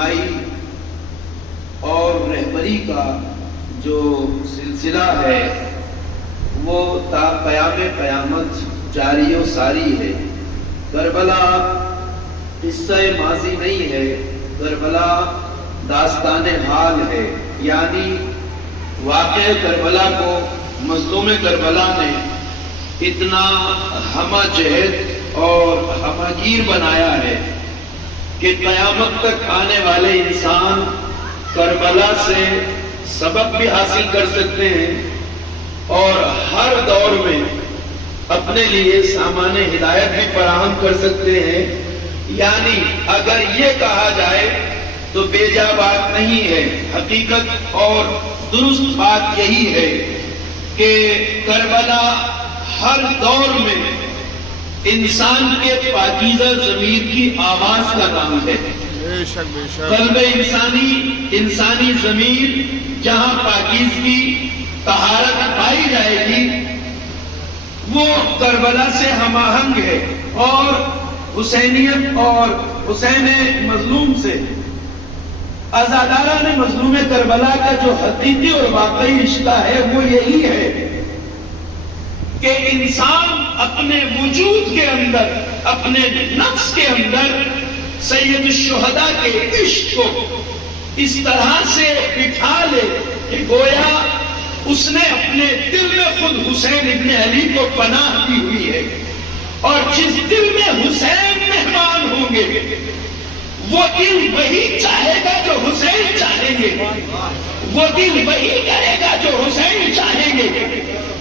رہنمائی اور رہبری کا جو سلسلہ ہے وہ تا قیام قیامت جاری و ساری ہے۔ کربلا قصہ ماضی نہیں ہے، کربلا داستان حال ہے، یعنی واقع کربلا کو مظلوم کربلا نے اتنا ہمہ جہت اور ہمہ گیر بنایا ہے کہ قیامت تک آنے والے انسان کربلا سے سبق بھی حاصل کر سکتے ہیں اور ہر دور میں اپنے لیے سامان ہدایت بھی فراہم کر سکتے ہیں۔ یعنی اگر یہ کہا جائے تو بے جا بات نہیں ہے، حقیقت اور درست بات یہی ہے کہ کربلا ہر دور میں انسان کے پاکیزہ ضمیر کی آواز کا نام ہے۔ قلب انسانی ضمیر جہاں پاکیزگی طہارت پائی جائے گی وہ کربلا سے ہم آہنگ ہے، اور حسینیت اور حسین مظلوم سے عزادارہ نے مظلوم کربلا کا جو حقیقی اور واقعی رشتہ ہے وہ یہی ہے کہ انسان اپنے وجود کے اندر، اپنے نفس کے اندر سید الشہداء کے عشق کو اس طرح سے بٹھا لے کہ گویا اس نے اپنے دل میں خود حسین ابن علی کو پناہ دی ہوئی ہے، اور جس دل میں حسین مہمان ہوں گے وہ دل وہی چاہے گا جو حسین چاہیں گے، وہ دل وہی کرے گا جو حسین چاہیں گے،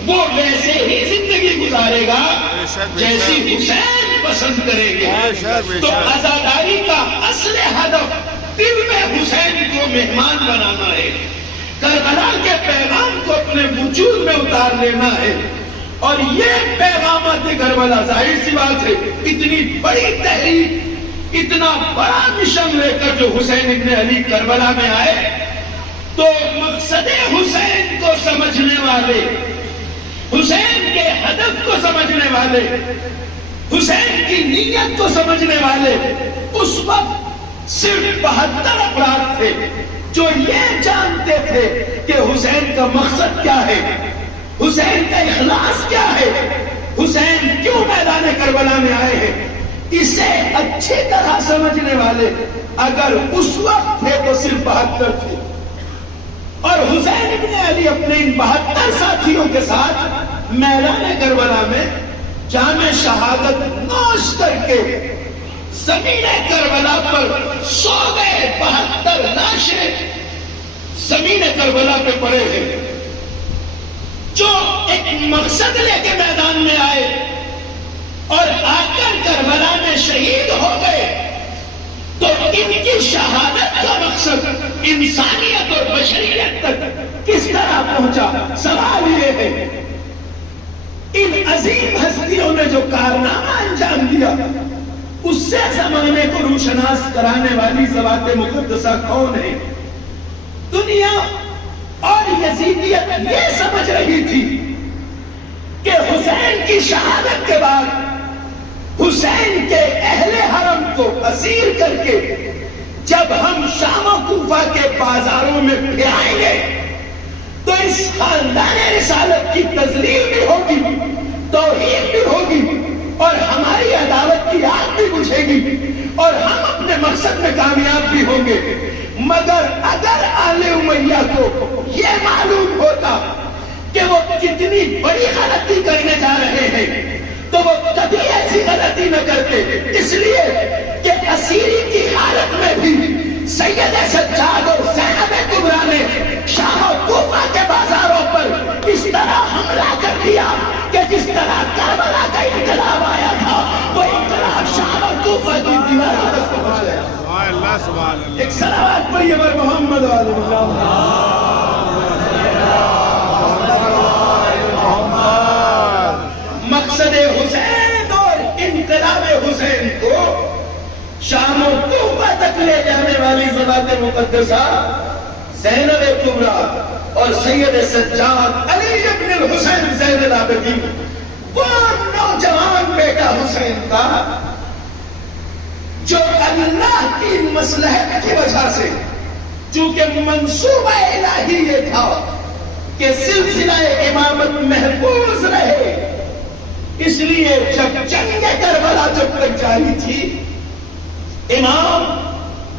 وہ ویسے ہی زندگی گزارے گا جیسی حسین پسند کریں گے۔ تو عزاداری کا اصل ہدف دل میں حسین کو مہمان بنانا ہے، کربلا کے پیغام کو اپنے وجود میں اتار لینا ہے، اور یہ پیغامات کربلا ظاہر سی بات ہے اتنی بڑی تحریک، اتنا بڑا مشن لے کر جو حسین ابن علی کربلا میں آئے تو مقصد حسین کو سمجھنے والے، حسین کے ہدف کو سمجھنے والے، حسین کی نیت کو سمجھنے والے اس وقت صرف 72 افراد تھے جو یہ جانتے تھے کہ حسین کا مقصد کیا ہے، حسین کا اخلاص کیا ہے، حسین کیوں میدان کربلا میں آئے ہیں۔ اسے اچھی طرح سمجھنے والے اگر اس وقت تھے تو صرف 72 تھے، اور حسین ابن علی اپنے ان 72 ساتھیوں کے ساتھ میدان کربلا میں جام شہادت نوش کر کے زمین کربلا پر سو گئے۔ 72 لاشیں زمین کربلا پہ پڑے ہیں، جو ایک مقصد لے کے میدان میں آئے اور آ کر کربلا میں شہید ہو گئے۔ تو ان کی شہادت کا مقصد انسانیت اور بشریت تک کس طرح پہنچا؟ سوال یہ ہے ان عظیم ہستیوں نے جو کارنامہ انجام دیا اس سے زمانے کو روشناس کرانے والی ذوات مقدسہ کون ہے؟ دنیا اور یزیدیت یہ سمجھ رہی تھی کہ حسین کی شہادت کے بعد حسین کے اہل حرم کو اسیر کر کے جب ہم شام و کوفہ کے بازاروں میں پھرائیں گے تو اس خاندان رسالت کی تذلیل بھی ہوگی، توہین بھی ہوگی، اور ہماری عداوت کی آگ بھی بجھے گی، اور ہم اپنے مقصد میں کامیاب بھی ہوں گے۔ مگر اگر آل امیہ کو یہ معلوم ہوتا کہ وہ کتنی بڑی غلطی کرنے جا رہے ہیں تو وہ کبھی ایسی غلطی نہ کرتے، اس لیے کہ اسیری کی حالت میں بھی سید سجاد اور زینب کبریٰ نے شام و کوفہ کے بازاروں پر اس طرح حملہ کر دیا کہ جس طرح کربلا کا انقلاب آیا تھا وہ انقلاب شام و کوفہ کی دیواروں تک پہنچ گیا۔ ایک صلوات پڑھیے بر محمد و آل محمد۔ مقصد حسین اور انقلاب حسین کو شام و کوفہ تک لے جانے والی ذوات مقدسہ زینب کبریٰ اور سید سجاد علی ابن الحسین زین العابدین، وہ نوجوان بیٹا حسین کا جو اللہ کی مصلحت کی وجہ سے، چونکہ منصوبہ الہی یہ تھا کہ سلسلہ امامت محفوظ رہے، اس لیے جب جنگ کربلا جب تک جاری تھی، امام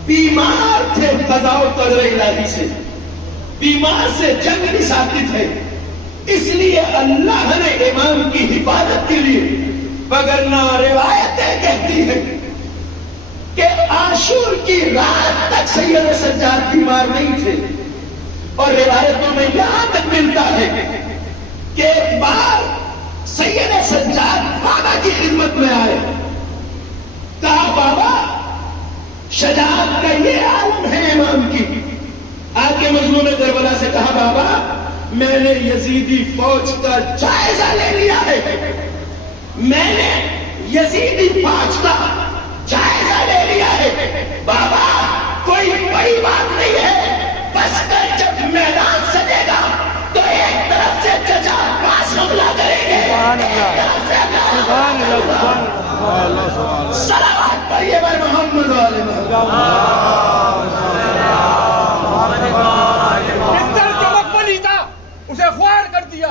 بیمار تھے قضاء و قدر الہی سے، بیمار سے جنگ بھی ساکت ہے، اس لیے اللہ نے امام کی حفاظت کے لیے، وگرنہ روایتیں کہتی ہیں کہ عاشور کی رات تک سید سجاد بیمار نہیں تھے، اور روایتوں میں یہاں تک ملتا ہے کہ ایک بار سید سجاد بابا کی خدمت میں آئے، کہا بابا شجاعت کا یہ عالم ہے امام کی، آ کے مظلوم کربلا سے کہا بابا میں نے یزیدی فوج کا جائزہ لے لیا ہے، میں نے یزیدی فوج کا جائزہ لے لیا ہے، بابا کوئی بڑی بات نہیں ہے، بس کر جب میدان سجے گا تو ایک طرف سے چچا پاس حملہ کریں گے، صلوات پڑھیے بر محمد والے محمد۔ اسے خوار کر دیا،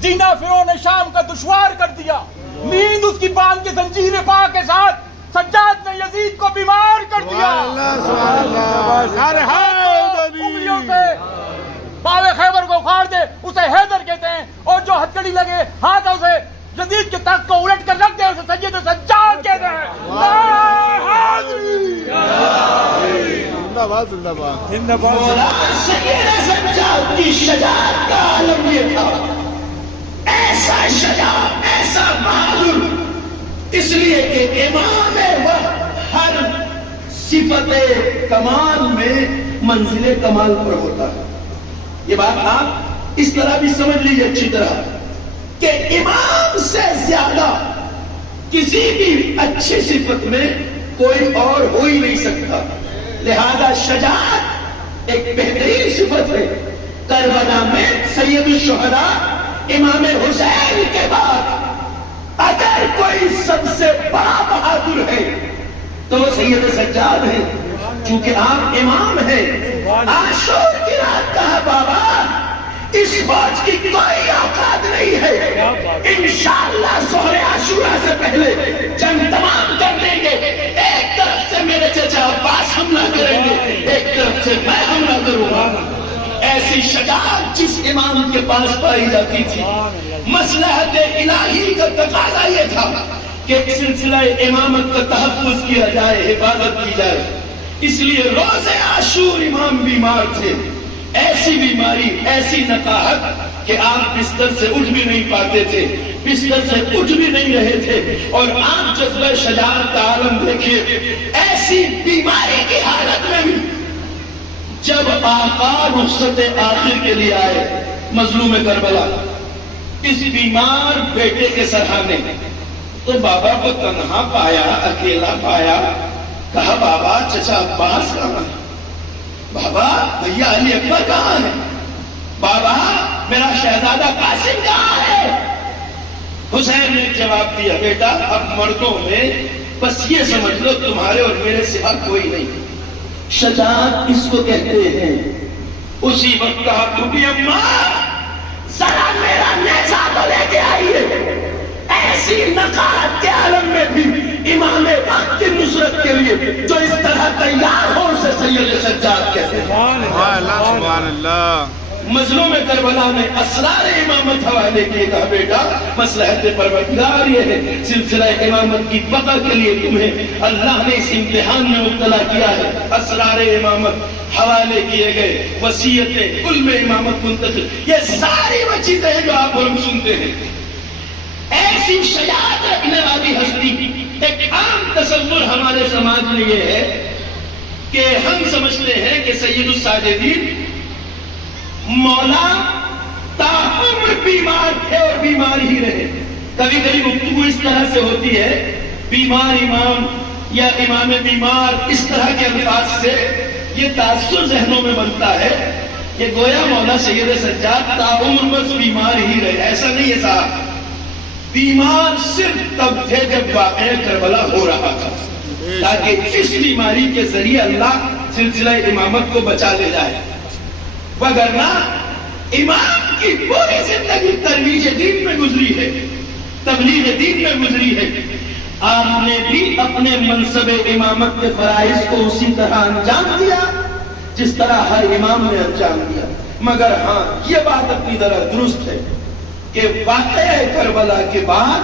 جینا فرعون شام کا دشوار کر دیا، نیند اس کی باندھ کے زنجیر پا کے ساتھ سجاد نے یزید کو بیمار کر دیا، انگلیوں سے باوے خیبر کو اکھاڑ دے، اسے حیدر کہتے ہیں، اور جو ہتھکڑی لگے ہاتھوں سے یزید کے تخت کو الٹ کر رکھ دے اسے سید سجاد کہتے ہیں۔ مولا سید سجاد کی شجاعت کا عالم یہ تھا، ایسا شجاع، ایسا بہادر، اس لیے کہ امام وقت ہر صفت کمال میں منزل کمال پر ہوتا ہے۔ یہ بات آپ اس طرح بھی سمجھ لیجیے اچھی طرح کہ امام سے زیادہ کسی بھی اچھی صفت میں کوئی اور ہو ہی نہیں سکتا، لہذا شجاعت ایک بہترین صفت ہے۔ کربلا میں سید الشہداء امام حسین کے بعد اگر کوئی سب سے بڑا بہادر ہے تو وہ سید سجاد ہے، چونکہ آپ امام ہیں۔ عاشور کی رات کہا بابا اس فوج کی کوئی اوقات نہیں ہے، انشاءاللہ سحر عاشورہ سے پہلے جنگ تمام کر دیں گے، ایک طرف سے میرے چچا عباس حملہ کریں گے، ایک طرف سے میں حملہ کروں گا۔ ایسی شجاعت جس امام کے پاس پائی جاتی تھی، مصلحت الہی کا تقاضا یہ تھا کہ سلسلہ امامت کا تحفظ کیا جائے، حفاظت کی جائے، اس لیے روز عاشور امام بیمار تھے، ایسی بیماری، ایسی نقاہت کہ آپ بستر سے اٹھ بھی نہیں پاتے تھے، بستر سے اٹھ بھی نہیں رہے تھے، اور آپ جذبہ شجاعت کا عالم دیکھیے، ایسی بیماری کی حالت میں بھی جب آقا رخصت آخر کے لیے آئے مظلوم کربلا، اس بیمار بیٹے کے سرہانے، تو بابا کو تنہا پایا، اکیلا پایا، کہا بابا چچا عباس کہاں ہے؟ بابا بھیا علی اکبر کہاں ہے؟ بابا میرا شہزادہ قاسم کہاں ہے؟ حسین نے جواب دیا بیٹا اب مردوں میں بس یہ سمجھ لو تمہارے اور میرے سوا کوئی نہیں، شجاعت اس کو کہتے ہیں۔ اسی وقت کہا تمہیں اماں ذرا میرا نیزہ تو لے کے آئیے، ایسی نقاہت کے عالم میں بھی امام وقت کی نصرت کے لیے جو اس طرح تیار ہو اسے سید سجاد کہتے ہیں۔ سبحان اللہ۔ مظلوم کربلا نے اسرار امامت حوالے کیے، کہا بیٹا مصلحت پروردگار یہ ہے، سلسلہ امامت کی بقا کے لیے تمہیں اللہ نے اس امتحان میں مبتلا کیا ہے۔ اسرار امامت حوالے کیے گئے، وصیتیں، کل میں امامت منتقل، یہ ساری وہ چیزیں ہیں جو آپ ہم سنتے ہیں۔ ایسی شجاعت رکھنے والی ہستی، ایک عام تصور ہمارے سماج میں یہ ہے کہ ہم سمجھتے ہیں کہ سید الساجدین مولا تاعمر بیمار تھے اور بیمار ہی رہے۔ کبھی کبھی گفتگو اس طرح سے ہوتی ہے، بیمار امام یا امام بیمار، اس طرح کے الفاظ سے یہ تاثر ذہنوں میں بنتا ہے کہ گویا مولا سید سجاد تاعمر بس بیمار ہی رہے۔ ایسا نہیں ہے صاحب، بیمار صرف تب تھے جب واقعہ کربلا ہو رہا تھا، تاکہ اس بیماری کے ذریعے اللہ سلسلہ امامت کو بچا لے جائے. وگرنہ امام کی پوری زندگی ترویج دین میں گزری ہے، تبلیغ دین میں گزری ہے. آپ نے بھی اپنے منصب امامت کے فرائض کو اسی طرح انجام دیا جس طرح ہر امام نے انجام دیا. مگر ہاں یہ بات اپنی طرح درست ہے کہ واقعہ کربلا کے بعد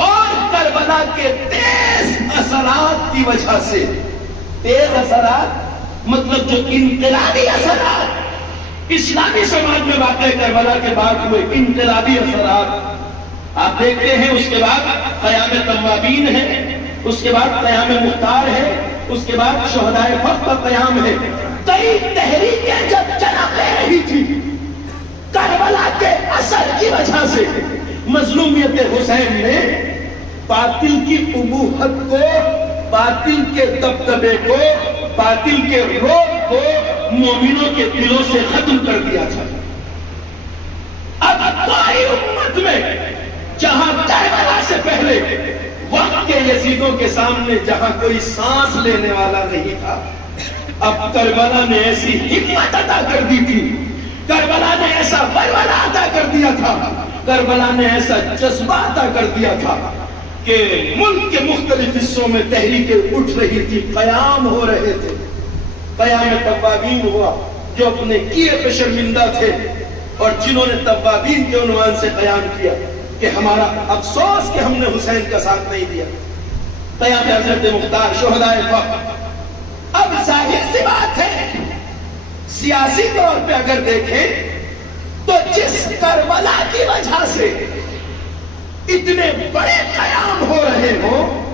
اور کربلا کے تیز اثرات کی وجہ سے، تیز اثرات مطلب جو انقلابی اثرات اسلامی سماج میں واقع کربلا کے بعد ہوئے، انقلابی اثرات آپ دیکھتے ہیں. اس کے بعد قیام توابین ہے، اس کے بعد قیام مختار ہے، اس کے بعد شہدائے فخر کا قیام ہے. کئی تحریکیں جب جنم لے رہی تھی کربلا کے اثر کی وجہ سے، مظلومیت حسین نے باطل کی ابوہت کو، باطل کے دبدبے کو، باطل کے رعب کو مومنوں کے دلوں سے ختم کر دیا تھا. اب کوئی امت میں جہاں کربلا سے پہلے وقت کے یزیدوں کے سامنے جہاں کوئی سانس لینے والا نہیں تھا، اب کربلا نے ایسی ہمت عطا کر دی تھی، کربلا نے ایسا ولولہ عطا کر دیا تھا، کربلا نے ایسا جذبہ عطا کر دیا تھا کہ ملک کے مختلف حصوں میں تحریکیں اٹھ رہی تھی، قیام ہو رہے تھے. قیام توابین ہوا جو اپنے کیے پہ شرمندہ تھے اور جنہوں نے توابین کے عنوان سے قیام کیا کہ ہمارا افسوس کہ ہم نے حسین کا ساتھ نہیں دیا. قیام حضرت مختار، شہدائے فخر. اب ظاہر سی بات ہے سیاسی طور پہ اگر دیکھیں تو جس کربلا کی وجہ سے اتنے بڑے قیام ہو رہے ہوں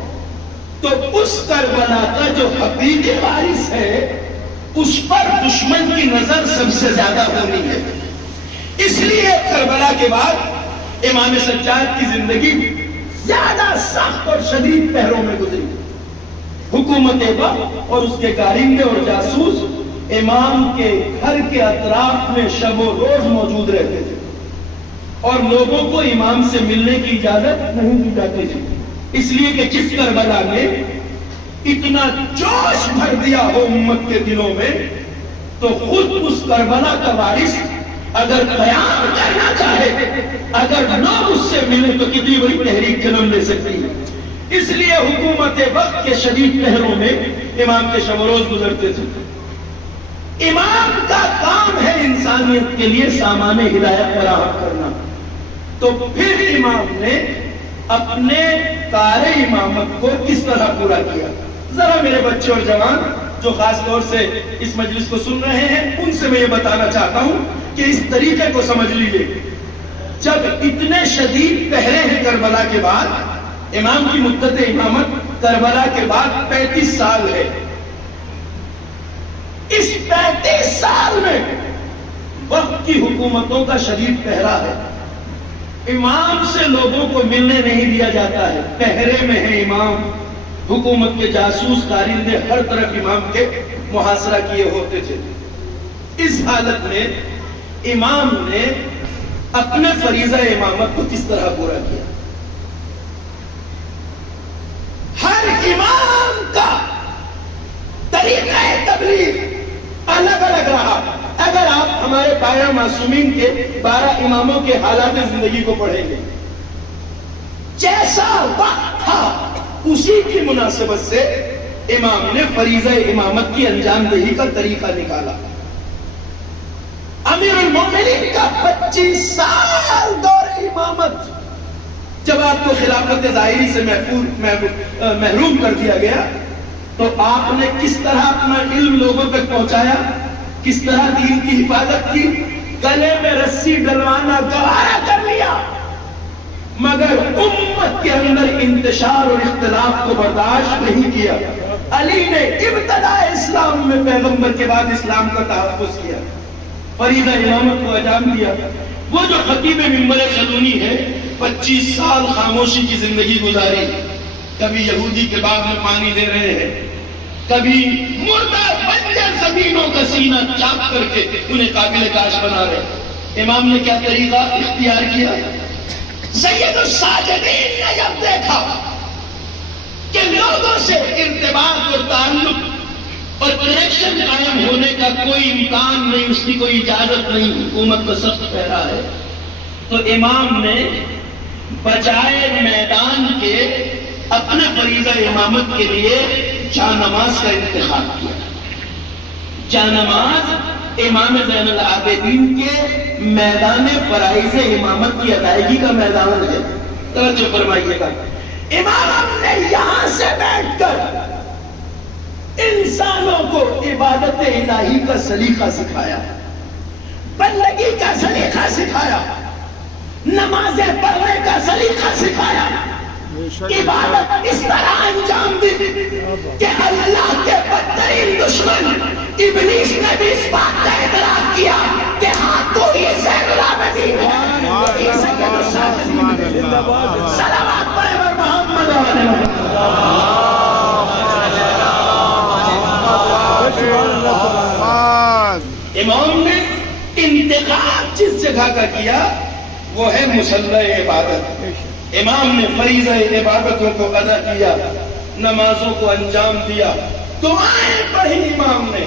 تو اس کربلا کا جو حقیقی وارث ہے اس پر دشمن کی نظر سب سے زیادہ ہونی ہے. اس لیے کربلا کے بعد امام سجاد کی زندگی زیادہ سخت اور شدید پہروں میں گزری. حکومت وقت اور اس کے کارندے اور جاسوس امام کے گھر کے اطراف میں شب و روز موجود رہتے تھے اور لوگوں کو امام سے ملنے کی اجازت نہیں دی جاتی تھی. اس لیے کہ جس کربلا نے اتنا جوش بھر دیا ہو امت کے دلوں میں تو خود اس کربلا کا وارث اگر قیام کرنا چاہے، اگر لوگ اس سے ملے تو کتنی بڑی تحریک جنم لے سکتی ہے. اس لیے حکومت وقت کے شدید پہروں میں امام کے شب و روز گزرتے تھے. امام کا کام ہے انسانیت کے لیے سامان ہدایت فراہم کرنا. تو پھر امام نے اپنے کار امامت کو کس طرح پورا کیا؟ ذرا میرے بچے اور جوان جو خاص طور سے اس مجلس کو سن رہے ہیں ان سے میں یہ بتانا چاہتا ہوں کہ اس طریقے کو سمجھ لیجیے. جب اتنے شدید پہرے ہیں کربلا کے بعد، امام کی مدت امامت کربلا کے بعد 35 سال ہے. اس 35 سال میں وقت کی حکومتوں کا شدید پہرا ہے. امام سے لوگوں کو ملنے نہیں دیا جاتا ہے، پہرے میں ہے امام. حکومت کے جاسوس کارندے ہر طرف امام کے محاصرہ کیے ہوتے تھے. اس حالت میں امام نے اپنے فریضہ امامت کو کس طرح پورا کیا؟ ہر امام کا طریقہ تبلیغ الگ الگ رہا. اگر آپ ہمارے 12 معصومین کے 12 اماموں کے حالات زندگی کو پڑھیں گے، جیسا وقت تھا اسی کی مناسبت سے امام نے فریضہ امامت کی انجام دہی کا طریقہ نکالا. امیر المومنین کا 25 سال دور امامت جب آپ کو خلافت ظاہری سے محروم کر دیا گیا تو آپ نے کس طرح اپنا علم لوگوں تک پہنچایا، کس طرح دین کی حفاظت کی. گلے میں رسی ڈلوانا گوارا کر لیا مگر امت کے اندر انتشار اور اختلاف کو برداشت نہیں کیا. علی نے ابتدا اسلام میں پیغمبر کے بعد اسلام کا تحفظ کیا، فریضہ امامت کو انجام دیا. وہ جو خطیب منبر خلونی ہے 25 سال خاموشی کی زندگی گزاری. کبھی یہودی کے باغ میں پانی دے رہے ہیں، کبھی مردہ بنجر زمینوں کا سینہ چاک کر کے انہیں قابل کاش بنا رہے. امام نے کیا طریقہ اختیار کیا؟ سید الساجدین نے جب دیکھا کہ لوگوں سے ارتباط اور تعلق اور کنیکشن قائم ہونے کا کوئی امکان نہیں، اس کی کوئی اجازت نہیں، حکومت کو سخت پہرا ہے، تو امام نے بجائے میدان کے اپنے فریضہ امامت کے لیے جانماز کا انتخاب کیا۔ جانماز امام زین العابدین کے میدان فرائض امامت کی ادائیگی کا میدان ہے۔ توجہ فرمائیے گا، امام نے یہاں سے بیٹھ کر انسانوں کو عبادت الہی کا سلیقہ سکھایا، بندگی کا سلیقہ سکھایا، نمازیں پڑھنے کا سلیقہ سکھایا، عبادت اس طرح انجام دی کہ اللہ کے بدترین دشمن ابلیس نے بھی اس بات کا اعتراف کیا کہ ہاں تو ہی زین العابدین ہے، تو ہی سید الصابرین ہے۔ صلوات پڑھے اور محمد علیہ امام نے انتخاب جس جگہ کا کیا وہ ہے مصلی عبادت۔ امام نے فریضہ عبادتوں کو ادا کیا، نمازوں کو انجام دیا، دعائیں پڑھی امام نے۔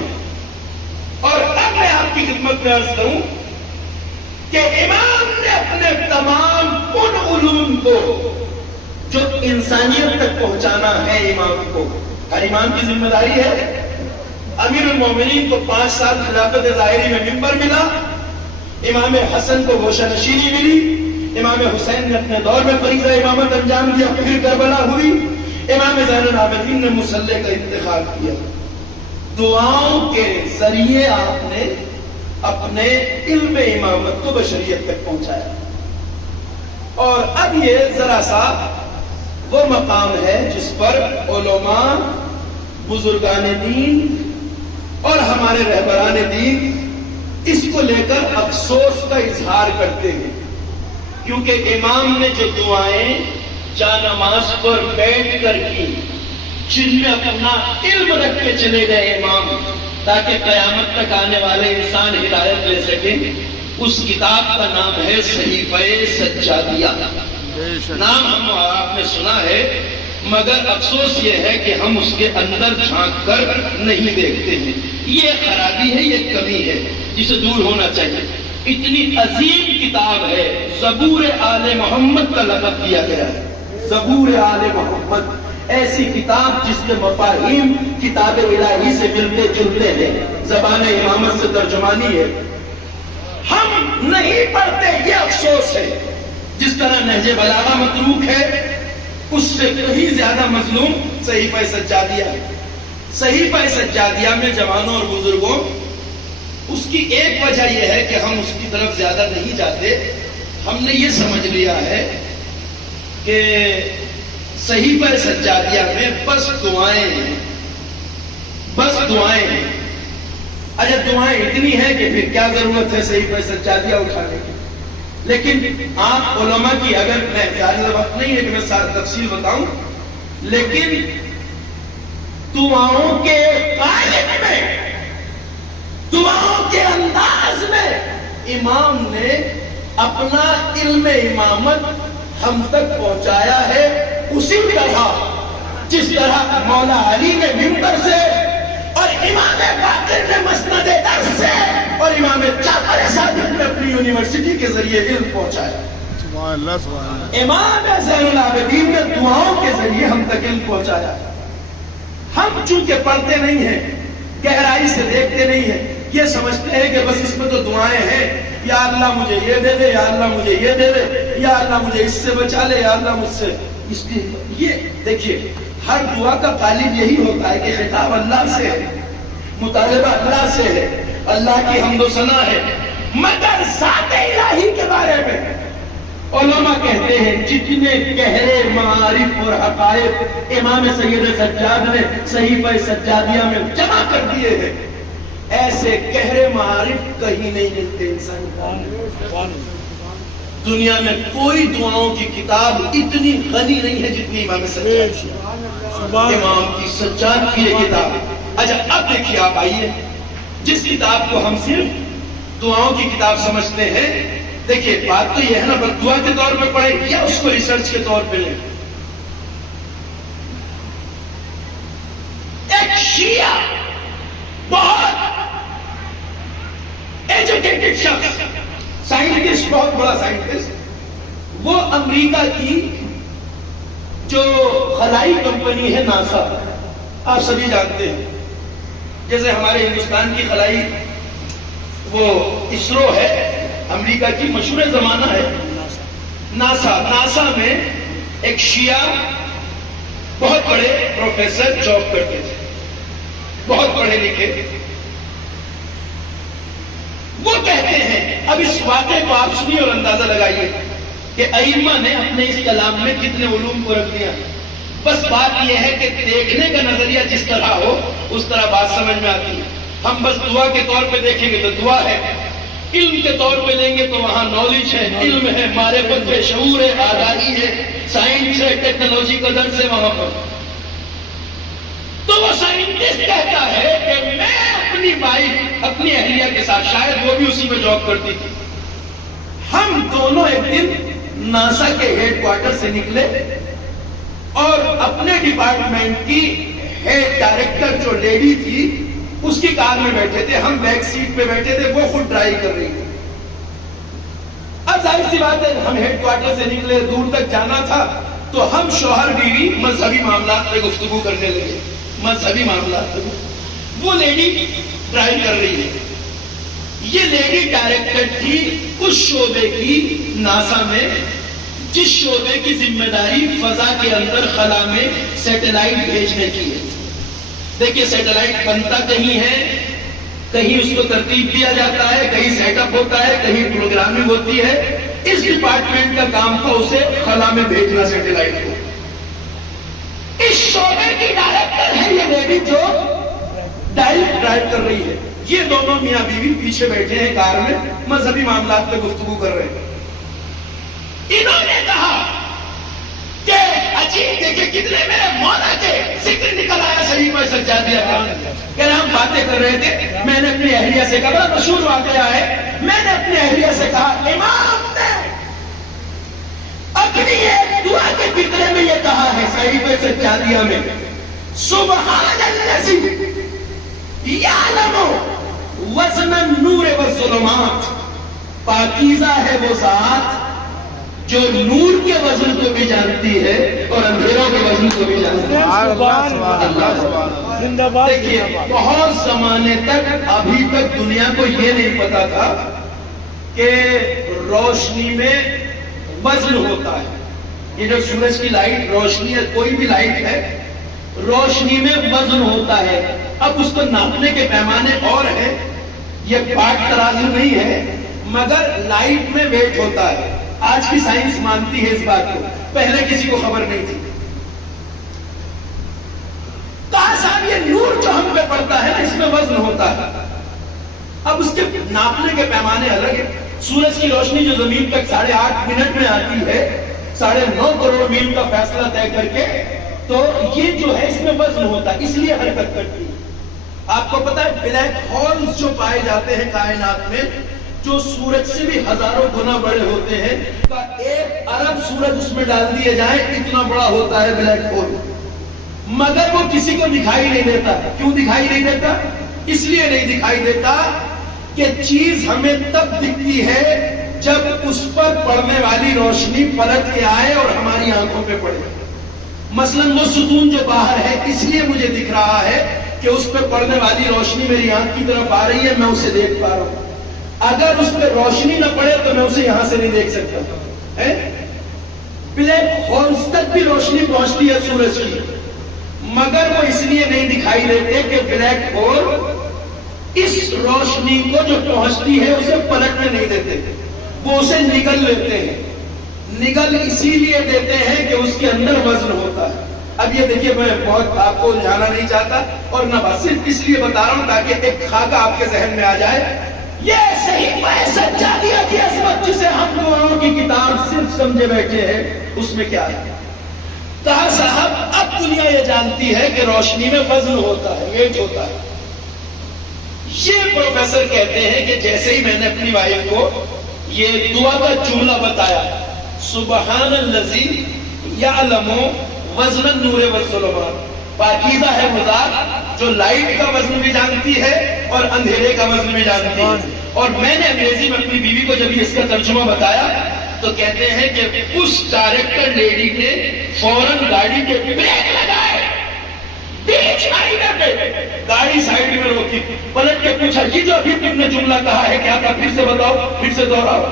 اور اب میں آپ کی خدمت میں عرض کروں کہ امام نے اپنے تمام ان علوم کو جو انسانیت تک پہنچانا ہے، امام کو، ہر امام کی ذمہ داری ہے۔ امیر المومنین کو 5 سال خلافت ظاہری میں منبر ملا، امام حسن کو گوشہ نشینی ملی، امام حسین نے اپنے دور میں فریضہ امامت انجام دیا، پھر کربلا ہوئی، امام زین العابدین نے مصلی کا انتخاب کیا۔ دعاؤں کے ذریعے آپ نے اپنے علم امامت کو بشریت تک پہنچایا۔ اور اب یہ ذرا سا وہ مقام ہے جس پر علماء، بزرگان دین اور ہمارے رہبران دین اس کو لے کر افسوس کا اظہار کرتے ہیں، کیونکہ امام نے جو دعائیں جانماز پر بیٹھ کر کی، جن میں اپنا علم رکھ کے چلے گئے امام تاکہ قیامت تک آنے والے انسان ہدایت لے سکیں، اس کتاب کا نام ہے صحیفہ سجادیہ۔ نام ہم آپ نے سنا ہے، مگر افسوس یہ ہے کہ ہم اس کے اندر جھانک کر نہیں دیکھتے ہیں۔ یہ خرابی ہے، یہ کمی ہے جسے دور ہونا چاہیے۔ اتنی عظیم کتاب ہے، زبور آل محمد کا لقب دیا گیا ہے۔ زبور آل محمد ایسی کتاب جس کے مفاہیم کتاب الہی سے ملتے جلتے ہیں، زبان امامت سے ترجمانی ہے، ہم نہیں پڑھتے، یہ افسوس ہے۔ جس طرح نہج بلاغہ متروک ہے، اس سے کہیں زیادہ مظلوم صحیفہ سجادیہ ہے۔ صحیفہ سجادیہ میں جوانوں اور بزرگوں، اس کی ایک وجہ یہ ہے کہ ہم اس کی طرف زیادہ نہیں جاتے۔ ہم نے یہ سمجھ لیا ہے کہ صحیفہ سجادیہ میں بس دعائیں ہیں، بس دعائیں ہیں۔ اچھا دعائیں اتنی ہیں کہ پھر کیا ضرورت ہے صحیفہ سجادیہ اٹھانے کی؟ لیکن آپ علماء کی، اگر میں زیادہ وقت نہیں ہے کہ میں ساری تفصیل بتاؤں، لیکن دعاؤں کے قالب میں، دعاؤں کے انداز میں امام نے اپنا علم امامت ہم تک پہنچایا ہے، اسی طرح جس طرح مولا علی نے منبر سے اور امام باقر نے مسند درس سے اور امام جعفر صادق نے اپنی یونیورسٹی کے ذریعے علم پہنچایا۔ سبحان اللہ، سبحان اللہ۔ امام زین العابدین نے دعاؤں کے ذریعے ہم تک علم پہنچایا۔ ہم چونکہ پڑھتے نہیں ہیں، گہرائی سے دیکھتے نہیں ہیں، یہ سمجھتے ہیں کہ بس اس میں تو دعائیں ہیں، یا اللہ مجھے یہ دے دے، یا اللہ مجھے یہ دے دے، یا اللہ مجھے اس سے بچا لے، یا اللہ مجھ سے اس کی۔ یہ دیکھیے، ہر دعا کا طالب یہی ہوتا ہے کہ خطاب اللہ سے ہے، مطالبہ اللہ سے ہے، اللہ کی حمد و ثنا ہے، مگر ذات الہی کے بارے میں علماء کہتے ہیں جتنے گہرے معارف اور حقائق امام سید سجاد نے صحیفہ سجادیہ میں جمع کر دیے ہیں، ایسے گہرے معارف کہیں نہیں ملتے انسان۔ دنیا میں کوئی دعاؤں کی کتاب اتنی غنی نہیں ہے جتنی امام سجاد کی، امام کی سجاد کی یہ کتاب۔ اچھا اب دیکھیے، آپ آئیے، جس کتاب کو ہم صرف دعاؤں کی کتاب سمجھتے ہیں، دیکھیے بات تو یہ ہے نا، بس دعا کے طور پہ پڑھیں یا اس کو ریسرچ کے طور پہ لیں۔ شیعہ بہت ایجوکیٹڈ شخص، سائنٹسٹ، بہت بڑا سائنٹسٹ، وہ امریکہ کی جو خلائی کمپنی ہے ناسا، آپ سبھی جانتے ہیں، جیسے ہمارے ہندوستان کی خلائی وہ اسرو ہے، امریکہ کی مشہور زمانہ ہے ناسا میں ایک شیعہ بہت بڑے پروفیسر جاب کرتے تھے، بہت پڑھے لکھے. وہ کہتے ہیں، اب اس واقعے کو آپ سنیے اور اندازہ لگائیے کہ ائمہ نے اپنے اس کلام میں کتنے علوم کو رکھ دیا. بس بات یہ ہے کہ دیکھنے کا نظریہ جس طرح ہو اس طرح بات سمجھ میں آتی ہے. ہم بس دعا کے طور پہ دیکھیں گے تو دعا ہے، علم کے طور پہ لیں گے تو وہاں نالج ہے، علم ہے، معرفت ہے، شعور ہے، آگاہی ہے، سائنس ہے، ٹیکنالوجی کا درس ہے وہاں پر. تو وہ سائنٹسٹ کہتا ہے کہ میں اپنی وائف، اپنی اہلیہ کے ساتھ، شاید وہ بھی اسی میں جاب کرتی تھی، ہم دونوں ایک دن ناسا کے ہیڈ کوارٹر سے نکلے اور اپنے ڈپارٹمنٹ کی ہیڈ ڈائریکٹر جو لیڈی تھی اس کی کار میں بیٹھے تھے، ہم بیک سیٹ پہ بیٹھے تھے، وہ خود ڈرائیو کر رہی تھی. اب ظاہر سی بات ہے ہم ہیڈ کوارٹر سے نکلے، دور تک جانا تھا، تو ہم شوہر بیوی مذہبی معاملات پہ گفتگو کرنے لگے، مذہبی معاملات پہ. وہ لیڈی ڈرائیو کر رہی ہے، یہ لیڈی ڈائریکٹر تھی اس شعبے کی ناسا میں جس شعبے کی ذمہ داری فضا کے اندر خلا میں سیٹلائٹ بھیجنے کی ہے. دیکھیے سیٹلائٹ بنتا کہیں ہے، کہیں اس کو ترتیب دیا جاتا ہے، کہیں سیٹ اپ ہوتا ہے، کہیں پروگرامنگ ہوتی ہے. اس ڈپارٹمنٹ کا کام تھا اسے خلا میں بھیجنا سیٹلائٹ کو. اس شعبے کی ڈائریکٹر ہے یہ لیڈی جو ڈرائیو کر رہی ہے. یہ دونوں میاں بیوی پیچھے بیٹھے ہیں کار میں، مذہبی معاملات پہ گفتگو کر رہے ہیں. انہوں نے کہا کہ عجیب دیکھیں کتنے میرے مولا کے ذکر نکل آیا شریف میں سجادیہ کا. کہ ہم باتیں کر رہے تھے، میں نے اپنی اہلیہ سے کہا، بڑا مشہور واقعہ ہے، میں نے اپنی اہلیہ سے کہا امام نے اپنی ایک دعا کے فکرے میں یہ کہا ہے صحیح سجادیہ میں، سبحان الذی یعلم وزن النور والظلمات، پاکیزہ ہے وہ ذات جو نور کے وزن کو بھی جانتی ہے اور اندھیروں کے وزن کو بھی جانتی ہے. دیکھیے بہت زمانے تک، ابھی تک دنیا کو یہ نہیں پتا تھا کہ روشنی میں وزن ہوتا ہے. یہ جو سورج کی لائٹ روشنی ہے، کوئی بھی لائٹ ہے، روشنی میں وزن ہوتا ہے. اب اس کو ناپنے کے پیمانے اور ہیں، یہ پاٹ ترازو نہیں ہے، مگر لائٹ میں ویٹ ہوتا ہے. آج کی سائنس مانتی ہے اس بات کو، پہلے کسی کو خبر نہیں تھی. کہا صاحب یہ نور جو ہم پہ پڑتا ہے نا، اس میں وزن ہوتا ہے. اب اس کے ناپنے کے پیمانے الگ ہیں. سورج کی روشنی جو زمین تک 8.5 منٹ میں آتی ہے، 9.5 کروڑ میل کا فاصلہ طے کر کے، تو یہ جو ہے اس میں وزن ہوتا ہے، اس لیے حرکت کرتی ہے. آپ کو پتا ہے بلیک ہولز جو پائے جاتے ہیں کائنات میں، جو سورج سے بھی ہزاروں گنا بڑے ہوتے ہیں، کا 1 ارب سورج اس میں ڈال دیے جائیں اتنا بڑا ہوتا ہے بلیک ہول، مگر وہ کسی کو دکھائی نہیں دیتا. کیوں دکھائی نہیں دیتا؟ اس لیے نہیں دکھائی دیتا کہ چیز ہمیں تب دکھتی ہے جب اس پر پڑنے والی روشنی پلٹ کے آئے اور ہماری آنکھوں پہ پڑے. مثلا وہ ستون جو باہر ہے اس لیے مجھے دکھ رہا ہے کہ اس پہ پڑنے والی روشنی میری آنکھ کی طرف آ رہی ہے، میں اسے دیکھ پا رہا ہوں. اگر اس پہ روشنی نہ پڑے تو میں اسے یہاں سے نہیں دیکھ سکتا. بلیک ہولز تک بھی روشنی پہنچتی ہے سورج کی، مگر وہ اس لیے نہیں دکھائی دیتے کہ بلیک ہول اس روشنی کو جو پہنچتی ہے اسے پلٹنے نہیں دیتے، وہ اسے نگل لیتے ہیں. نگل اسی لیے دیتے ہیں کہ اس کے اندر وزن ہوتا ہے. اب یہ دیکھیے میں بہت آپ کو الجھانا نہیں چاہتا، اور نہ بس صرف اس لیے بتا رہا ہوں تاکہ ایک خاکہ آپ کے ذہن میں آ جائے. یہ صحیح سجادیہ کی عظمت جسے ہم دونوں کی کتاب صرف سمجھے بیٹھے ہیں، اس میں کیا ہے؟ کہا صاحب اب دنیا یہ جانتی ہے کہ روشنی میں وزن ہوتا ہے، ویٹ ہوتا ہے. یہ پروفیسر کہتے ہیں کہ جیسے ہی میں نے اپنی وائف کو یہ دعا کا جملہ بتایا، سبحان الذی یعلم وزن النور والظلمات، پاکیزہ ہے وہ ذات جو لائٹ کا وزن بھی جانتی ہے اور اندھیرے کا وزن بھی جانتی ہے. اور میں نے انگریزی میں اپنی بیوی کو جب اس کا ترجمہ بتایا تو کہتے ہیں کہ اس ڈائریکٹر لیڈی نے فوراً گاڑی کے بریک لگائے، بیچ ہائیوے پہ گاڑی سائڈ میں روکی، پلٹ کے پوچھا یہ جو ابھی تم نے جملہ کہا ہے کیا تھا، پھر سے بتاؤ، پھر سے دوہراؤ،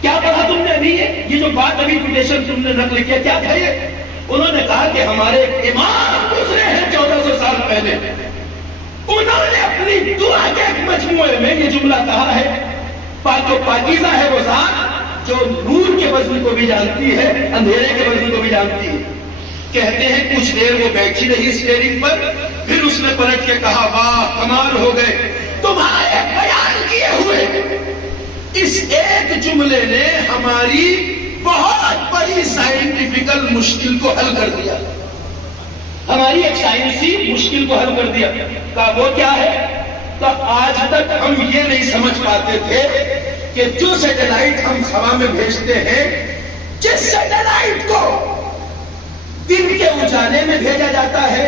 کیا پڑھا تم نے ابھی، یہ جو بات ابھی کوٹیشن تم نے نقل کیا کیا تھا یہ؟ انہوں نے کہا کہ ہمارے امام گزرے ہیں 1400 سال پہلے، انہوں نے اپنی دعا کے ایک مجموعے میں یہ جملہ کہا ہے پاک و پاکیزہ ہے وہ ذات جو نور کے وزن کو بھی جانتی ہے اندھیرے کے وزن کو بھی جانتی ہے. کہتے ہیں کچھ دیر وہ بیٹھی رہی اسٹیئرنگ پر، پھر اس نے پلٹ کے کہا واہ کمال ہو گئے، تمہارے بیان کیے ہوئے اس ایک جملے نے ہماری بہت بڑی سائنٹیفیکل مشکل کو حل کر دیا، ہماری ایک سائنسی مشکل کو حل کر دیا. کہا وہ کیا ہے؟ تو آج تک ہم یہ نہیں سمجھ پاتے تھے کہ جو سیٹلائٹ ہم ہوا میں بھیجتے ہیں، جس سیٹلائٹ کو دن کے اجالے میں بھیجا جاتا ہے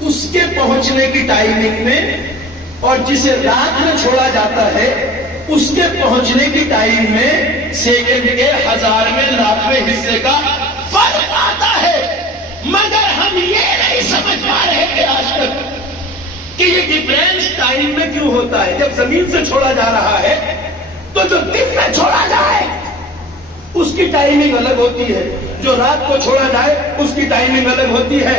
اس کے پہنچنے کی ٹائمنگ میں، اور جسے رات میں چھوڑا جاتا ہے اس کے پہنچنے کی ٹائم میں سیکنڈ کے 1000ویں لاکھویں حصے کا فرق آتا ہے. مگر ہم یہ نہیں سمجھ پا رہے تھے آج تک کہ یہ ڈفرینس ٹائم میں کیوں ہوتا ہے. جب زمین سے چھوڑا جا رہا ہے تو جو دن میں چھوڑا جائے اس کی ٹائمنگ الگ ہوتی ہے، جو رات کو چھوڑا جائے اس کی ٹائمنگ الگ ہوتی ہے.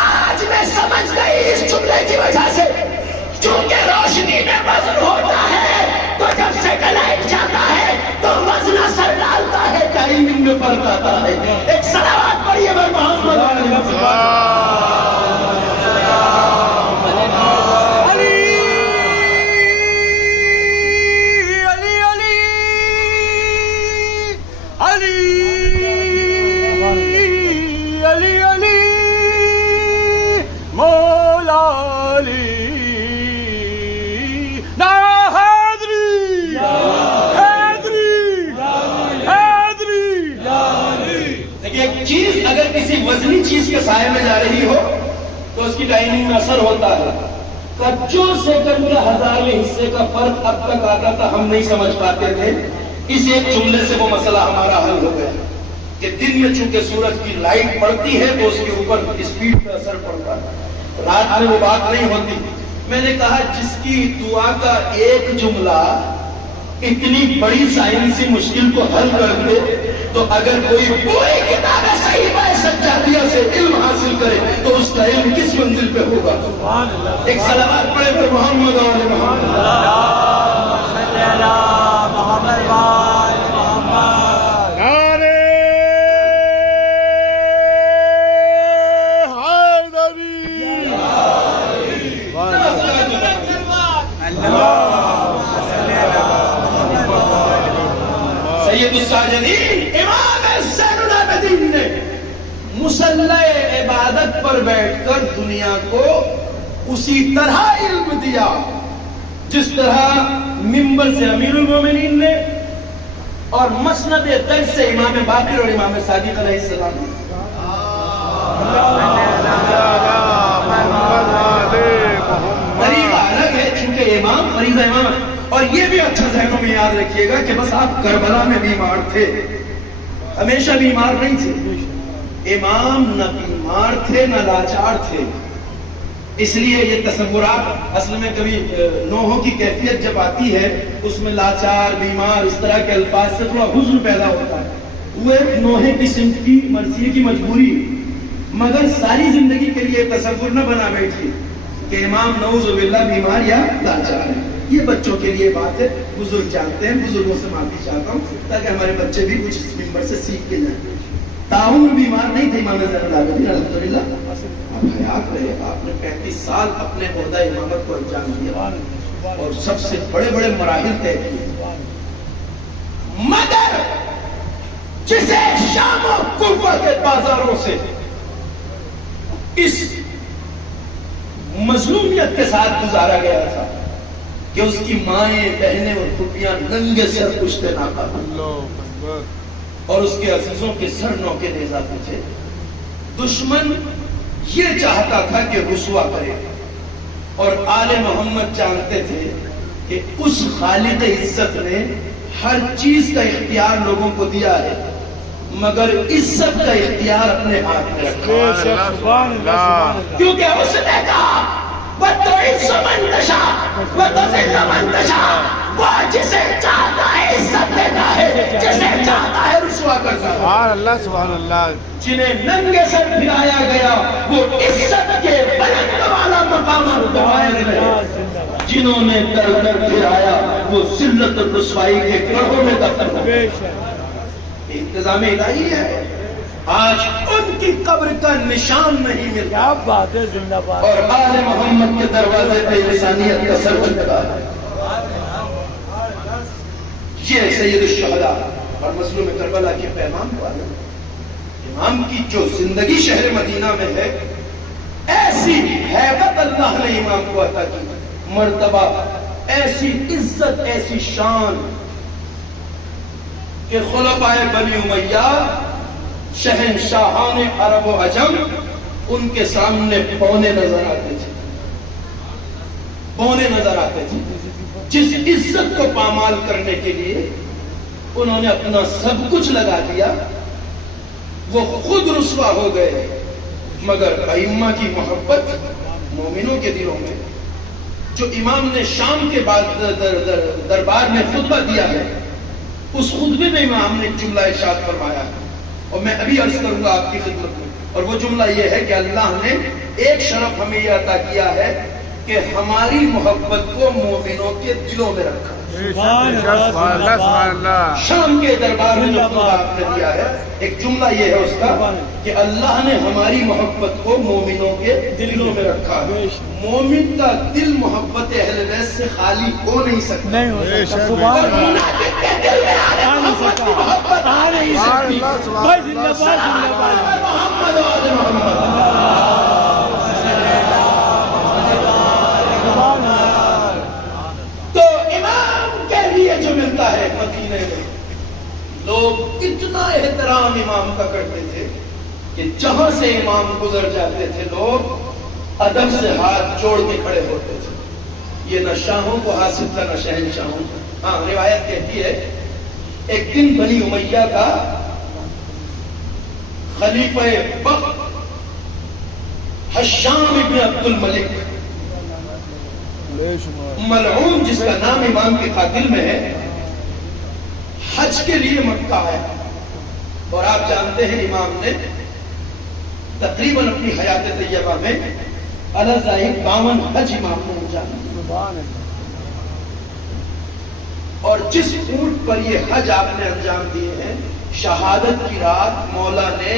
آج میں سمجھ گئی اس جملے کی وجہ سے، چونکہ روشنی میں وزن ہوتا ہے تو جب سیٹلائٹ جاتا ہے تو وزن اثر ڈالتا ہے، ٹائمنگ میں فرق آتا ہے. ایک صلوات پڑھیے بھائی محمد علی چیز اگر کسی وزنی چیز کے سائے میں جا رہی ہو تو اس کی ٹائمنگ میں اثر ہوتا ہے. جو سیکنڈ کے 1000ویں حصے کا فرق اب تک آتا تھا ہم نہیں سمجھ پاتے تھے. اس ایک جملے سے وہ مسئلہ ہمارا حل ہو گیا کہ دن میں چونکہ سورج کی لائٹ پڑتی ہے تو اس کے اوپر اسپیڈ پہ اثر پڑتا ہے، رات میں وہ بات نہیں ہوتی. میں نے کہا جس کی دعا کا ایک جملہ اتنی بڑی سائنسی مشکل کو حل کر دے تو اگر کوئی پوری کتاب صحیح سجادیہ سے علم حاصل کرے تو اس کا علم کس منزل پہ ہوگا؟ ایک صلوات پڑھے پھر محمد اور محمد سید الساجدین امام زین العابدین نے مصلی عبادت پر بیٹھ کر دنیا کو اسی طرح علم دیا جس طرح ممبر سے امیر المومنین نے اور مسند درس سے امام باقر اور امام صادق علیہ السلام نے. طریقہ الگ ہے چونکہ امام فریضہ امام ہے. اور یہ بھی اچھا ذہنوں میں یاد رکھیے گا کہ بس آپ کربلا میں بیمار تھے، ہمیشہ بیمار نہیں تھے. امام نہ بیمار تھے نہ لاچار تھے. اس لیے یہ تصورات اصل میں کبھی نوحوں کی کیفیت جب آتی ہے اس میں لاچار بیمار اس طرح کے الفاظ سے تھوڑا حزن پیدا ہوتا ہے. وہ ایک نوحے کی سمت کی مرثیے کی مجبوری، مگر ساری زندگی کے لیے تصور نہ بنا بیٹھی کہ امام نعوذ باللہ بیمار یا لاچار ہے. یہ بچوں کے لیے بات ہے، بزرگ جانتے ہیں، بزرگوں سے معافی چاہتا ہوں تاکہ ہمارے بچے بھی کچھ اس ممبر سے سیکھ کے جائیں. تاہم بیمار نہیں تھے امام زین العابدین الحمدللہ. آپ حیات رہے، آپ نے 35 سال اپنے عہدہ امامت کو انجام دیا اور سب سے بڑے بڑے مراحل طے کیے. مگر جسے شام و کوفہ کے بازاروں سے اس مظلومیت کے ساتھ گزارا گیا تھا کہ اس کی مائیں بہنیں اور پھوپھیاں ننگے سر پشتے ناکا اور اس کے عزیزوں کے سر نوکے نیزہ تھے. دشمن یہ چاہتا تھا کہ رسوا کرے، اور آل محمد جانتے تھے کہ اس خالق عزت نے ہر چیز کا اختیار لوگوں کو دیا ہے، مگر عزت کا اختیار اپنے ہاتھ میں رکھا، کیونکہ اس نے کہا وَتُعِزُّ مَن تَشَاءُ وَتُذِلُّ مَن تَشَاءُ، وہ جسے چاہتا ہے عزت دیتا ہے، جسے چاہتا ہے رسوا کرتا ہے۔ سبحان اللہ سبحان اللہ۔ جنہیں ننگے سر پھرایا گیا وہ عزت کے بلند والا مقام دبائے گئے، جنہوں نے در در پھرایا وہ ذلت اور رسوائی کے گڑھوں میں دفن ہوئے۔ انتظام الہی ہے، آج ان کی قبر کا نشان نہیں ملتا۔ کیا بات ہے، زندہ باد۔ اور آل محمد کے دروازے پہ انسانیت کا سر چکا ہے۔ یہ سید الشہداء اور مظلوم کربلا کے پیغام والے امام کی جو زندگی شہر مدینہ میں ہے، ایسی ہیبت اللہ نے امام کو عطا کی، مرتبہ، ایسی عزت، ایسی شان کہ خلفائے بنی امیہ، شہنشاہان عرب و عجم، ان کے سامنے پونے نظر آتے تھے، پونے نظر آتے تھے۔ جس عزت کو پامال کرنے کے لیے انہوں نے اپنا سب کچھ لگا دیا، وہ خود رسوا ہو گئے، مگر ائمہ کی محبت مومنوں کے دلوں میں۔ جو امام نے شام کے بعد دربار میں خطبہ دیا ہے، اس خطبے میں امام نے ایک جملہ ارشاد فرمایا ہے، اور میں ابھی عرض کروں گا آپ کی خدمت میں، اور وہ جملہ یہ ہے کہ اللہ نے ایک شرف ہمیں یہ عطا کیا ہے کہ ہماری محبت کو مومنوں کے دلوں میں رکھا۔ سبحان اللہ سبحان اللہ۔ شام کے دربار میں جو خطبہ آپ نے دیا ہے، ایک جملہ یہ ہے اس کا کہ اللہ نے ہماری محبت کو مومنوں کے دلوں میں رکھا۔ مومن کا دل محبت اہل بیت سے خالی ہو نہیں سکتا، نہیں ہو سکتا۔ سبحان اللہ۔ منافق کے دل میں آل محمد کی محبت آ نہیں سکتی۔ بھائی زندہ باد، زندہ باد۔ محمد و آل محمد۔ تو امام کے لیے جو ملتا ہے مدینے میں، لوگ اتنا احترام امام کا کرتے تھے کہ جہاں سے امام گزر جاتے تھے لوگ ادب سے ہاتھ جوڑ کے کھڑے ہوتے تھے۔ یہ نہ شاہوں کو حاصل تھا نہ شہنشاہوں کو۔ ہاں، روایت کہتی ہے ایک دن بنی امیہ کا خلیفہ وقت حشام ابن عبد الملک ملعون، جس کا نام امام کے قاتل میں ہے، حج کے لیے مکہ آیا، اور آپ جانتے ہیں امام نے تقریباً اپنی حیات طیبہ میں الازائد 52 حج امام نے انجام دیا، اور جس اونٹ پر یہ حج آپ نے انجام دیے ہیں، شہادت کی رات مولا نے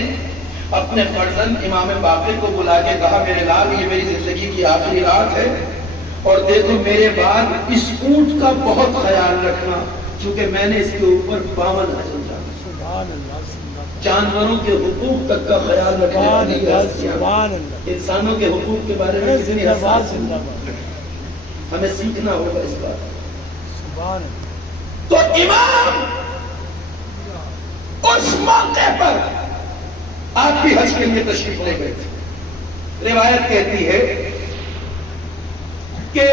اپنے فرزند امام باقر کو بلا کے کہا میرے لال یہ میری زندگی کی آخری رات ہے، اور دیکھو میرے بعد اس اونٹ کا بہت خیال رکھنا، چونکہ میں نے اس کے اوپر 52 حج انجام دیا۔ جانوروں کے حقوق تک کا خیال رکھنے والی، انسانوں کے حقوق کے بارے میں کتنی حساس ہے، ہمیں سیکھنا ہوگا اس بات۔ تو امام اس موقع پر آپ بھی حج کے لیے تشریف لے گئے تھے۔ روایت کہتی ہے کہ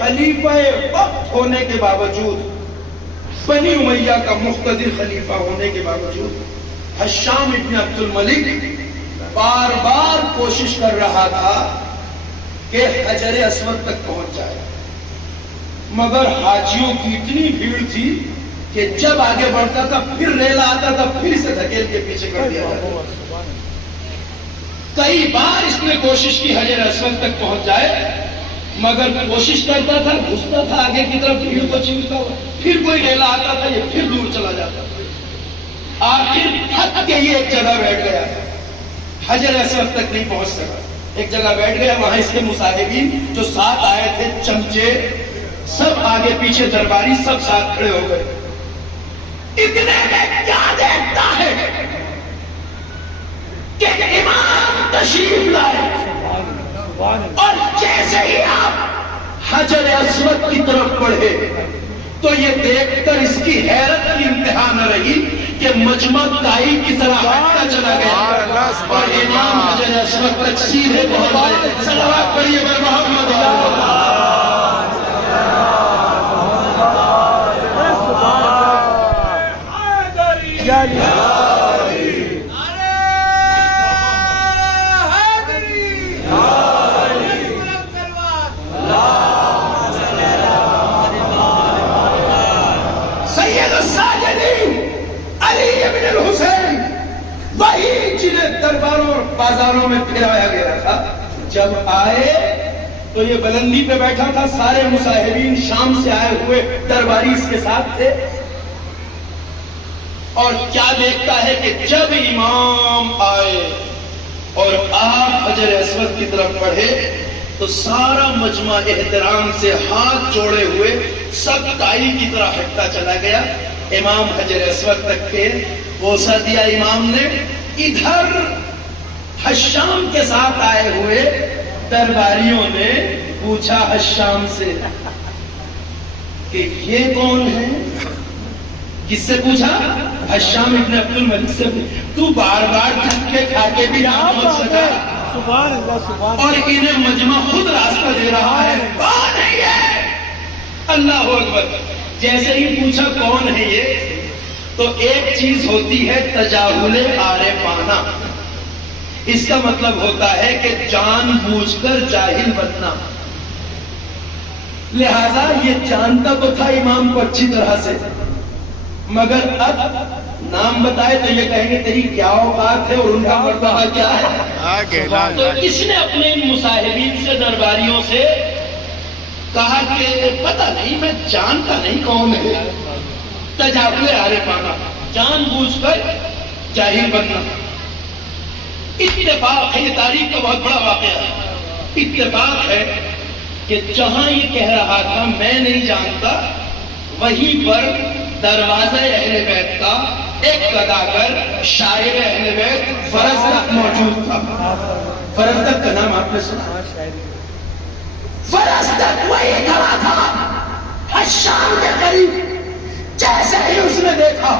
خلیفہ وقت ہونے کے باوجود، بنی امیہ کا مقتدر خلیفہ ہونے کے باوجود، حشام ابن عبد الملک بار بار کوشش کر رہا تھا کہ حجر اسود تک پہنچ جائے، مگر حاجیوں کی اتنی بھیڑ تھی کہ جب آگے بڑھتا تھا پھر ریلا آتا تھا، پھر اسے دھکیل کے پیچھے کر دیا جاتا۔ کئی بار اس نے کوشش کی حجر اسود تک پہنچ جائے، مگر کوشش کرتا تھا، گھستا تھا آگے کی طرف، بھیڑ کو چیرتا ہوا، پھر کوئی ریلا آتا تھا، یہ پھر دور چلا جاتا تھا۔ آخر تھک کے یہ ایک جگہ بیٹھ گیا، حجر اسود تک نہیں پہنچ سکا، ایک جگہ بیٹھ گیا، وہاں اس کے مصاحبین جو ساتھ آئے تھے، چمچے سب آگے پیچھے، درباری سب ساتھ کھڑے ہو گئے۔ اتنے میں کیا دیکھتا ہے کہ امام تشریف لائے، اور جیسے ہی آپ حجر اسود کی طرف بڑھے تو یہ دیکھ کر اس کی حیرت کی انتہا نہ رہی کہ مجمع کائی کی طرح ہٹتا چلا گیا اور امام حجر اسود تک سیدھے پہنچ گئے. صلوات پڑھیے بر محمد. سید الساجدین علی ابن الحسین وہی جنہیں درباروں اور بازاروں میں پھرایا گیا تھا، جب آئے تو یہ بلندی پہ بیٹھا تھا. سارے مصاحبین شام سے آئے ہوئے درباری اس کے ساتھ تھے. اور کیا دیکھتا ہے کہ جب امام آئے اور آپ حجر اسود کی طرف بڑھے تو سارا مجمع احترام سے ہاتھ جوڑے ہوئے سب تائی کی طرح ہٹتا چلا گیا. امام حجر اسود تک کے بوسہ دیا امام نے. ادھر حشام کے ساتھ آئے ہوئے درباریوں نے پوچھا حشام سے کہ یہ کون ہے؟ کس سے پوچھا؟ حشام ابن عبد الملک سے. تو بار بار تھک کے کھا کے بھی نہ پہنچ سکا سبحان اللہ سبحان اور انہیں مجمع خود راستہ دے رہا ہے. کون ہے یہ؟ اللہ اکبر. جیسے ہی پوچھا کون ہے یہ تو ایک چیز ہوتی ہے تجاہل عارفانہ. اس کا مطلب ہوتا ہے کہ جان بوجھ کر جاہل بننا. لہذا یہ جانتا تو تھا امام کو اچھی طرح سے، مگر اب نام بتائے تو یہ کہیں گے تیری کیا اوقات ہے اور ان کا مرتبہ کیا ہے. تو اس نے اپنے مصاحبین سے درباریوں سے کہا کہ پتہ نہیں، میں جانتا نہیں کون ہے. تجاہل عارفانہ، جان بوجھ کر جاہل بننا. اتفاق ہے، یہ تاریخ کا بہت بڑا واقعہ ہے. اتفاق ہے کہ جہاں یہ کہہ رہا تھا میں نہیں جانتا، وہیں پر دروازہ اہل بیت کا ایک اداکار شاعر اہل بیت فرزدق موجود تھا. فرزدق کا نام آپ نے سنا؟ فرزدق وہی کھڑا تھا حشام کے قریب. جیسے ہی اس نے دیکھا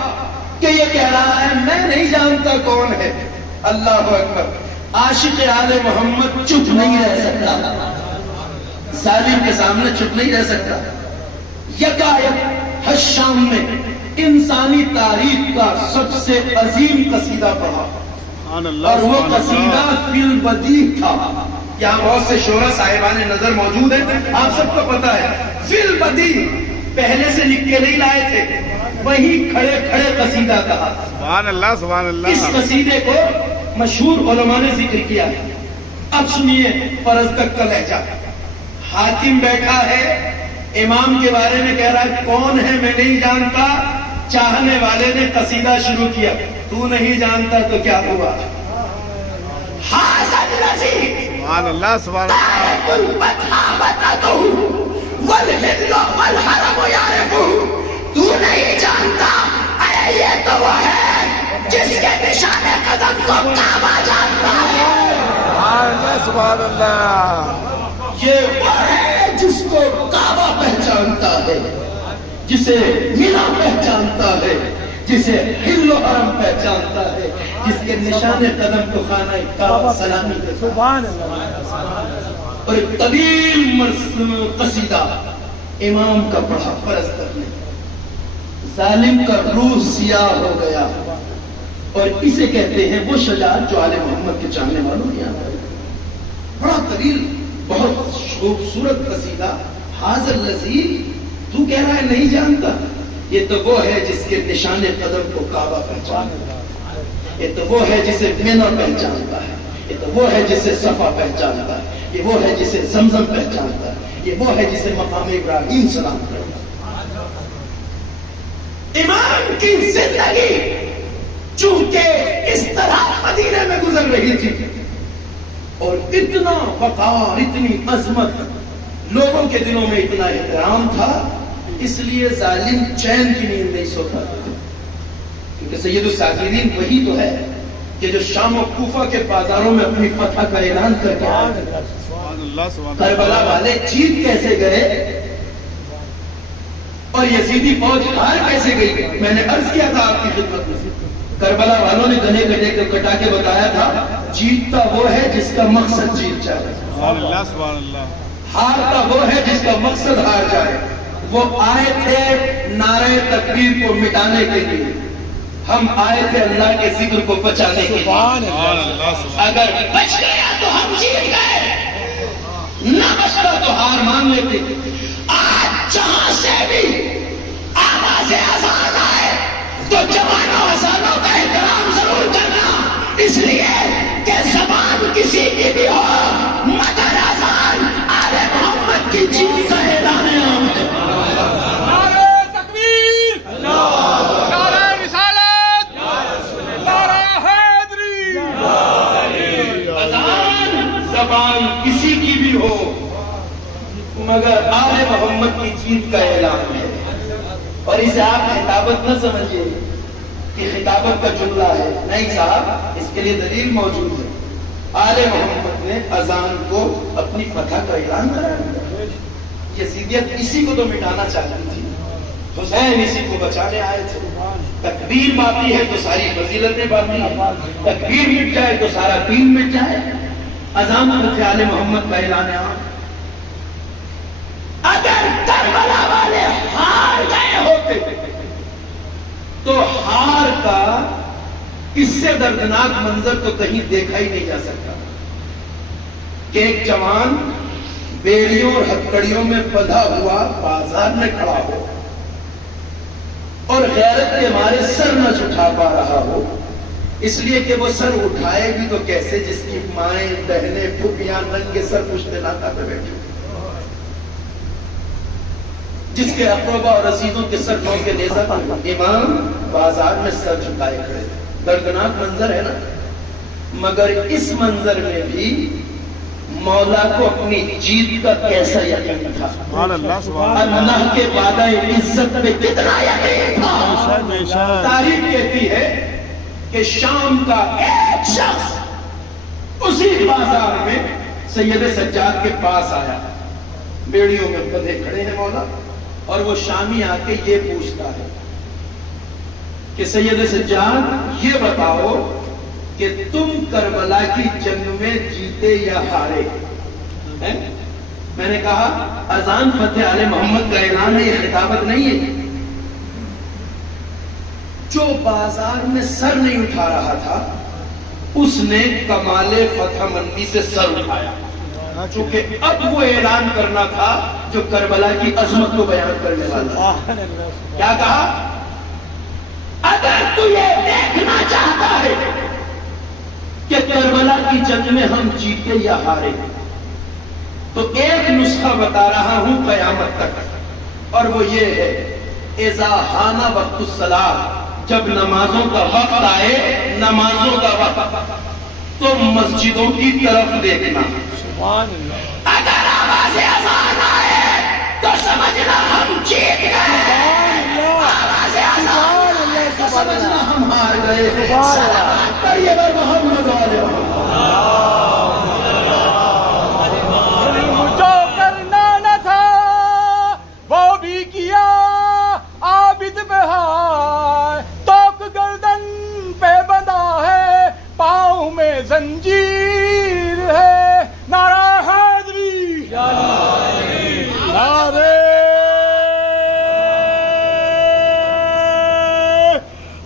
کہ یہ کہہ رہا ہے میں نہیں جانتا کون ہے، اللہ اکبر. عاشق آل محمد چپ نہیں رہ سکتا، ظالم کے سامنے چپ نہیں رہ سکتا. یکایک حشام نے انسانی تاریخ کا سب سے عظیم قصیدہ پڑھا اور وہ قصیدہ فی البدیع تھا. یہاں بہت سے شعراء صاحبان نظر موجود ہیں، آپ سب کو پتا ہے. فی البدیع پہلے سے لکھ کے نہیں لائے تھے، وہی کھڑے کھڑے قصیدہ کہا. سبحان اللہ سبحان اللہ. اس قصیدے کو مشہور علماء نے ذکر کیا. اب سنیے فرزدق کا لہجہ. حاکم بیٹھا ہے، امام کے بارے میں کہہ رہا ہے کون ہے میں نہیں جانتا. چاہنے والے نے قصیدہ شروع کیا، تو نہیں جانتا تو کیا ہوا. سبحان اللہ سبحان تو نہیں جانتا، ارے یہ تو وہ ہے جس کے نشان قدم کو کعبہ جانتا ہے. سبحان اللہ. یہ وہ ہے جس کو کعبہ پہچانتا ہے، جسے مینا پہچانتا ہے، جسے حل و حرم پہچانتا ہے، جس کے نشان قدم کو خانہ کعبہ سلامی کرتا ہے. سبحان اللہ. اور ایک طویل قصیدہ امام کا پڑھا فرزدق نے. ظالم کا روح سیاہ ہو گیا اور اسے کہتے ہیں وہ شجاعت جو آل محمد کے چاہنے والوں نے یہاں. بڑا طویل بہت خوبصورت قصیدہ. حاضر لذیذ تو کہہ رہا ہے نہیں جانتا، یہ تو وہ ہے جس کے نشان قدم کو کعبہ پہچانتا ہے، یہ تو وہ ہے جسے مینا پہچانتا ہے، یہ تو وہ ہے جسے صفا پہچانتا ہے، یہ وہ ہے جسے زمزم پہچانتا ہے، یہ وہ ہے جسے مقام ابراہیم سلام کرتا ہے. امام کی زندگی چونکہ اس طرح مدینے میں گزر رہی تھی اور اتنا وقار، اتنی عظمت، لوگوں کے دلوں میں اتنا احترام تھا، اس لیے ظالم چین کی نیند نہیں سوتا تھا. کیونکہ سید الساجدین وہی تو ہے کہ جو شام و کوفہ کے بازاروں میں اپنی فتح کا اعلان کر کے کربلا والے جیت کیسے گئے اور یزیدی فوج ہار کیسے گئی؟ میں نے عرض کیا تھا آپ کی خدمت میں، کربلا والوں نے گنے کٹا کے بتایا تھا جیتتا وہ ہے جس کا مقصد جیت جائے، سبحان اللہ سبحان اللہ، ہارتا وہ ہے جس کا مقصد ہار جائے۔ وہ آئے تھے نعرہ تکبیر کو مٹانے کے لیے، ہم آئے تھے اللہ کے ذکر کو بچانے کے لیے۔ سبحان اللہ، اگر بچ گیا تو ہم جیت گئے، نہ بچتا تو ہار مان لیتے۔ آج جہاں سے بھی آواز اذان آئے تو جوانوں اذانوں کا احترام ضرور کرنا، اس لیے کہ زبان کسی کی بھی ہو مگر اذان آل محمد کی جیت کا اعلان ہے۔ نعرہ تکبیر، نعرہ رسالت، نعرہ حیدری۔ اذان زبان کسی کی بھی ہو مگر آل محمد کی جیت کا اعلان ہے۔ اور اسے آپ خطابت نہ سمجھیے کہ خطابت کا جملہ ہے، نہیں صاحب، اس کے لیے دلیل موجود ہے۔ آل محمد نے اذان کو اپنی فتح کا اعلان کرایا۔ یزیدیت اسی کو تو مٹانا چاہتی تھی، حسین اسی کو بچانے آئے تھے۔ تکبیر باقی ہے تو ساری فضیلتیں باقی ہیں، تکبیر مٹ جائے تو سارا دین مٹ جائے۔ اذان فتح آل محمد کا اعلان ہے۔ اگر کربلا والے ہار گئے ہوتے تو ہار کا اس سے دردناک منظر تو کہیں دیکھا ہی نہیں جا سکتا کہ ایک جوان بیڑیوں اور ہتکڑیوں میں بندھا ہوا بازار میں کھڑا ہو اور غیرت کے مارے سر نہ اٹھا پا رہا ہو، اس لیے کہ وہ سر اٹھائے گی تو کیسے جس کی مائیں بہنیں پھوپھیاں ننگے سر پوچھتے ناتا پہ بیٹھے، جس کے اقربا اور عزیزوں کے سر نو کے نیزہ پر امام بازار میں سر جھکائے کھڑے۔ دردناک منظر ہے نا، مگر اس منظر میں بھی مولا کو اپنی جیت کا کیسا یقین تھا، سبحان اللہ سبحان اللہ، اللہ کے وعدہ عزت پہ کتنا یقین تھا۔ تاریخ کہتی ہے کہ شام کا ایک شخص اسی بازار میں سید سجاد کے پاس آیا، بیڑیوں میں بندھے کھڑے ہیں مولا، اور وہ شامی آ کے یہ پوچھتا ہے کہ سید سجاد یہ بتاؤ کہ تم کربلا کی جنگ میں جیتے یا ہارے؟ میں نے کہا اذان فتح آل محمد کا اعلان ہے، یہ خطابت نہیں ہے۔ جو بازار میں سر نہیں اٹھا رہا تھا اس نے کمال فتح مندی سے سر اٹھایا، چونکہ اب وہ اعلان کرنا تھا جو کربلا کی عظمت کو بیان کرنے والا۔ کیا کہا؟ اگر تو یہ دیکھنا چاہتا ہے کہ کربلا کی جنگ میں ہم جیتے یا ہارے تو ایک نسخہ بتا رہا ہوں قیامت تک، اور وہ یہ ہے اذا حان وقت الصلاۃ، جب نمازوں کا وقت آئے، نمازوں کا وقت، تو مسجدوں کی طرف دیکھنا۔ اگر آواز اذان آئے تو سمجھنا ہم جیت گئے، آواز اذان آئے تو سمجھنا ہم ہار گئے۔ صلوات پڑھیے بر محمد والے جو کرنا نہ تھا وہ بھی کیا، عابد بہائے توک گردن پہ بندھا ہے، پاؤں میں زنجیر ہے، نعرہ حیدری، نعرہ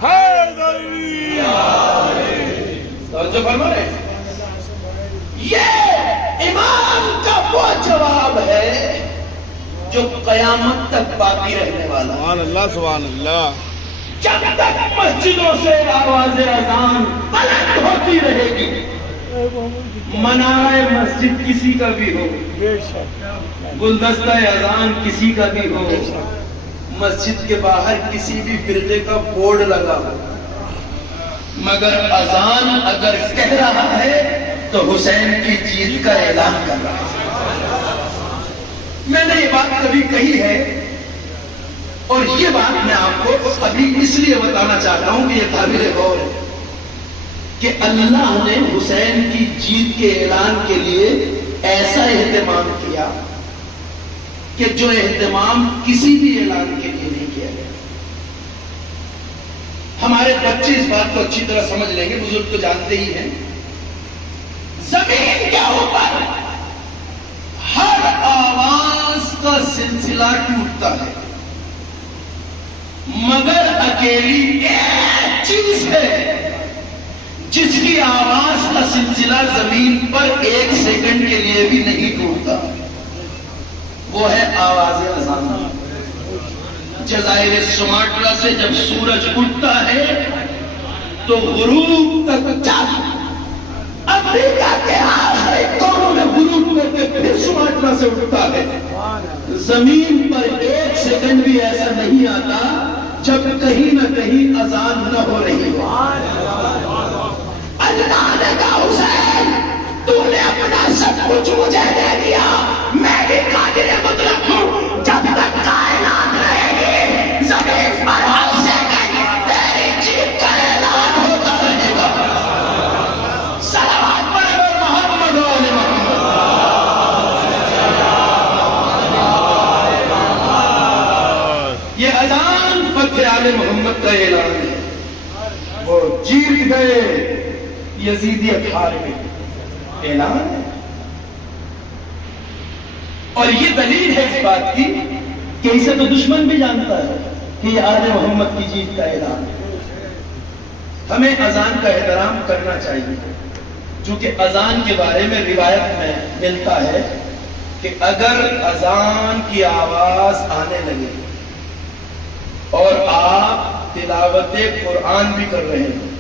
حیدری۔ توجہ فرما رہے ہیں؟ یہ امام کا وہ جواب ہے جو قیامت تک باقی رہنے والا ہے۔ سبحان اللہ سبحان اللہ، جب تک مسجدوں سے آواز اذان بلند ہوتی رہے گی، منارہ مسجد کسی کا بھی ہو، گلدستہ اذان کسی کا بھی ہو، مسجد کے باہر کسی بھی فرقے کا بورڈ لگا ہو، مگر اذان اگر کہہ رہا ہے تو حسین کی جیت کا اعلان کر رہا ہے۔ میں نے یہ بات کبھی کہی ہے اور یہ بات میں آپ کو ابھی اس لیے بتانا چاہتا ہوں کہ یہ قابل غور ہے کہ اللہ نے حسین کی جیت کے اعلان کے لیے ایسا اہتمام کیا کہ کہ جو اہتمام کسی بھی اعلان کے لیے نہیں کیا گیا. ہمارے بچے اس بات کو اچھی طرح سمجھ لیں گے، بزرگ تو جانتے ہی ہیں. زمین کے اوپر ہر آواز کا سلسلہ ٹوٹتا ہے، مگر اکیلی ایک چیز ہے جس کی آواز کا سلسلہ زمین پر ایک سیکنڈ کے لیے بھی نہیں ٹوٹتا، وہ ہے آواز اذان. جزائر سماٹرا سے جب سورج اٹھتا ہے تو غروب تک امریکہ کے آخری کونوں میں غروب کر کے پھر سماٹرا سے اٹھتا ہے. زمین پر ایک سیکنڈ بھی ایسا نہیں آتا جب کہیں نہ کہیں اذان نہ ہو رہی ہو. اللہ نے کہا حسین تو نے اپنا سب کچھ مجھے دے دیا، میں بھی قادر مطلق ہوں. جب تک کائنات رہے گی زمین پر ہر سیکنڈ تیری جیت کا اعلان ہوتا رہے گا. صلوات پڑھو محمد و آل محمد. یہ اذان فتح آل محمد کا اعلان ہے. وہ جیت گئے، یزیدیت ہار گئی، اعلان ہے. اور یہ دلیل ہے اس بات کی کہ اسے تو دشمن بھی جانتا ہے کہ یہ آل محمد کی جیت کا اعلان ہے. ہمیں اذان کا احترام کرنا چاہیے، چونکہ اذان کے بارے میں روایت میں ملتا ہے کہ اگر اذان کی آواز آنے لگے اور آپ تلاوت قرآن بھی کر رہے ہیں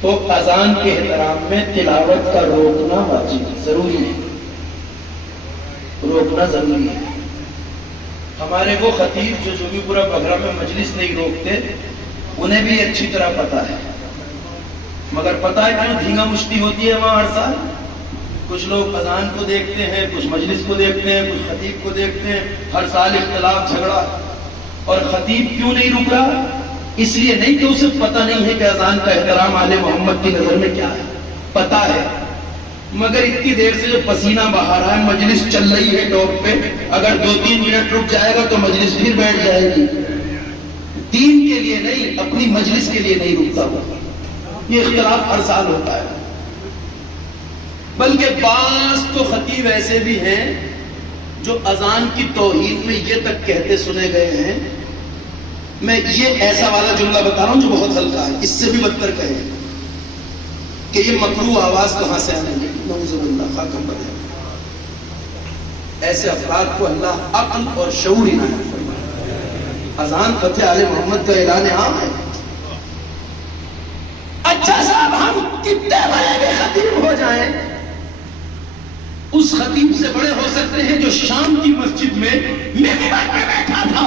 تو اذان کے احترام میں تلاوت کا روکنا واجب ضروری ہے، روکنا ضروری ہے. ہمارے وہ خطیب جو بھی پورا بگرا میں مجلس نہیں روکتے انہیں بھی اچھی طرح پتا ہے، مگر پتا ہے کیوں دھینگا مشتی ہوتی ہے وہاں ہر سال. کچھ لوگ اذان کو دیکھتے ہیں، کچھ مجلس کو دیکھتے ہیں، کچھ خطیب کو دیکھتے ہیں، ہر سال اختلاف جھگڑا. اور خطیب کیوں نہیں رک رہا؟ اس لیے نہیں کہ اسے پتہ نہیں ہے کہ اذان کا احترام آل محمد کی نظر میں کیا ہے، پتہ ہے، مگر اتنی دیر سے جو پسینہ بہا رہا ہے، مجلس چل رہی ہے ٹاپ پہ، اگر 2-3 منٹ رک جائے گا تو مجلس پھر بیٹھ جائے گی. دین کے لیے نہیں، اپنی مجلس کے لیے نہیں رکتا ہوگا. یہ اختلاف ہر سال ہوتا ہے. بلکہ بعض تو خطیب ایسے بھی ہیں جو اذان کی توہین میں یہ تک کہتے سنے گئے ہیں. میں یہ ایسا والا جملہ بتا رہا ہوں جو بہت ہلکا ہے، اس سے بھی بدتر کہے کہ یہ مکروہ آواز کہاں سے آنے لگی. نعوذ باللہ، خاکم بدے. ایسے افراد کو اللہ عقل اور شعور عنایت فرمائے. اذان فتح آل محمد کا اعلان عام ہے. اچھا صاحب، ہم کتنے بڑے بھی خطیب ہو جائیں، اس خطیب سے بڑے ہو سکتے ہیں جو شام کی مسجد میں منبر پہ بیٹھا تھا،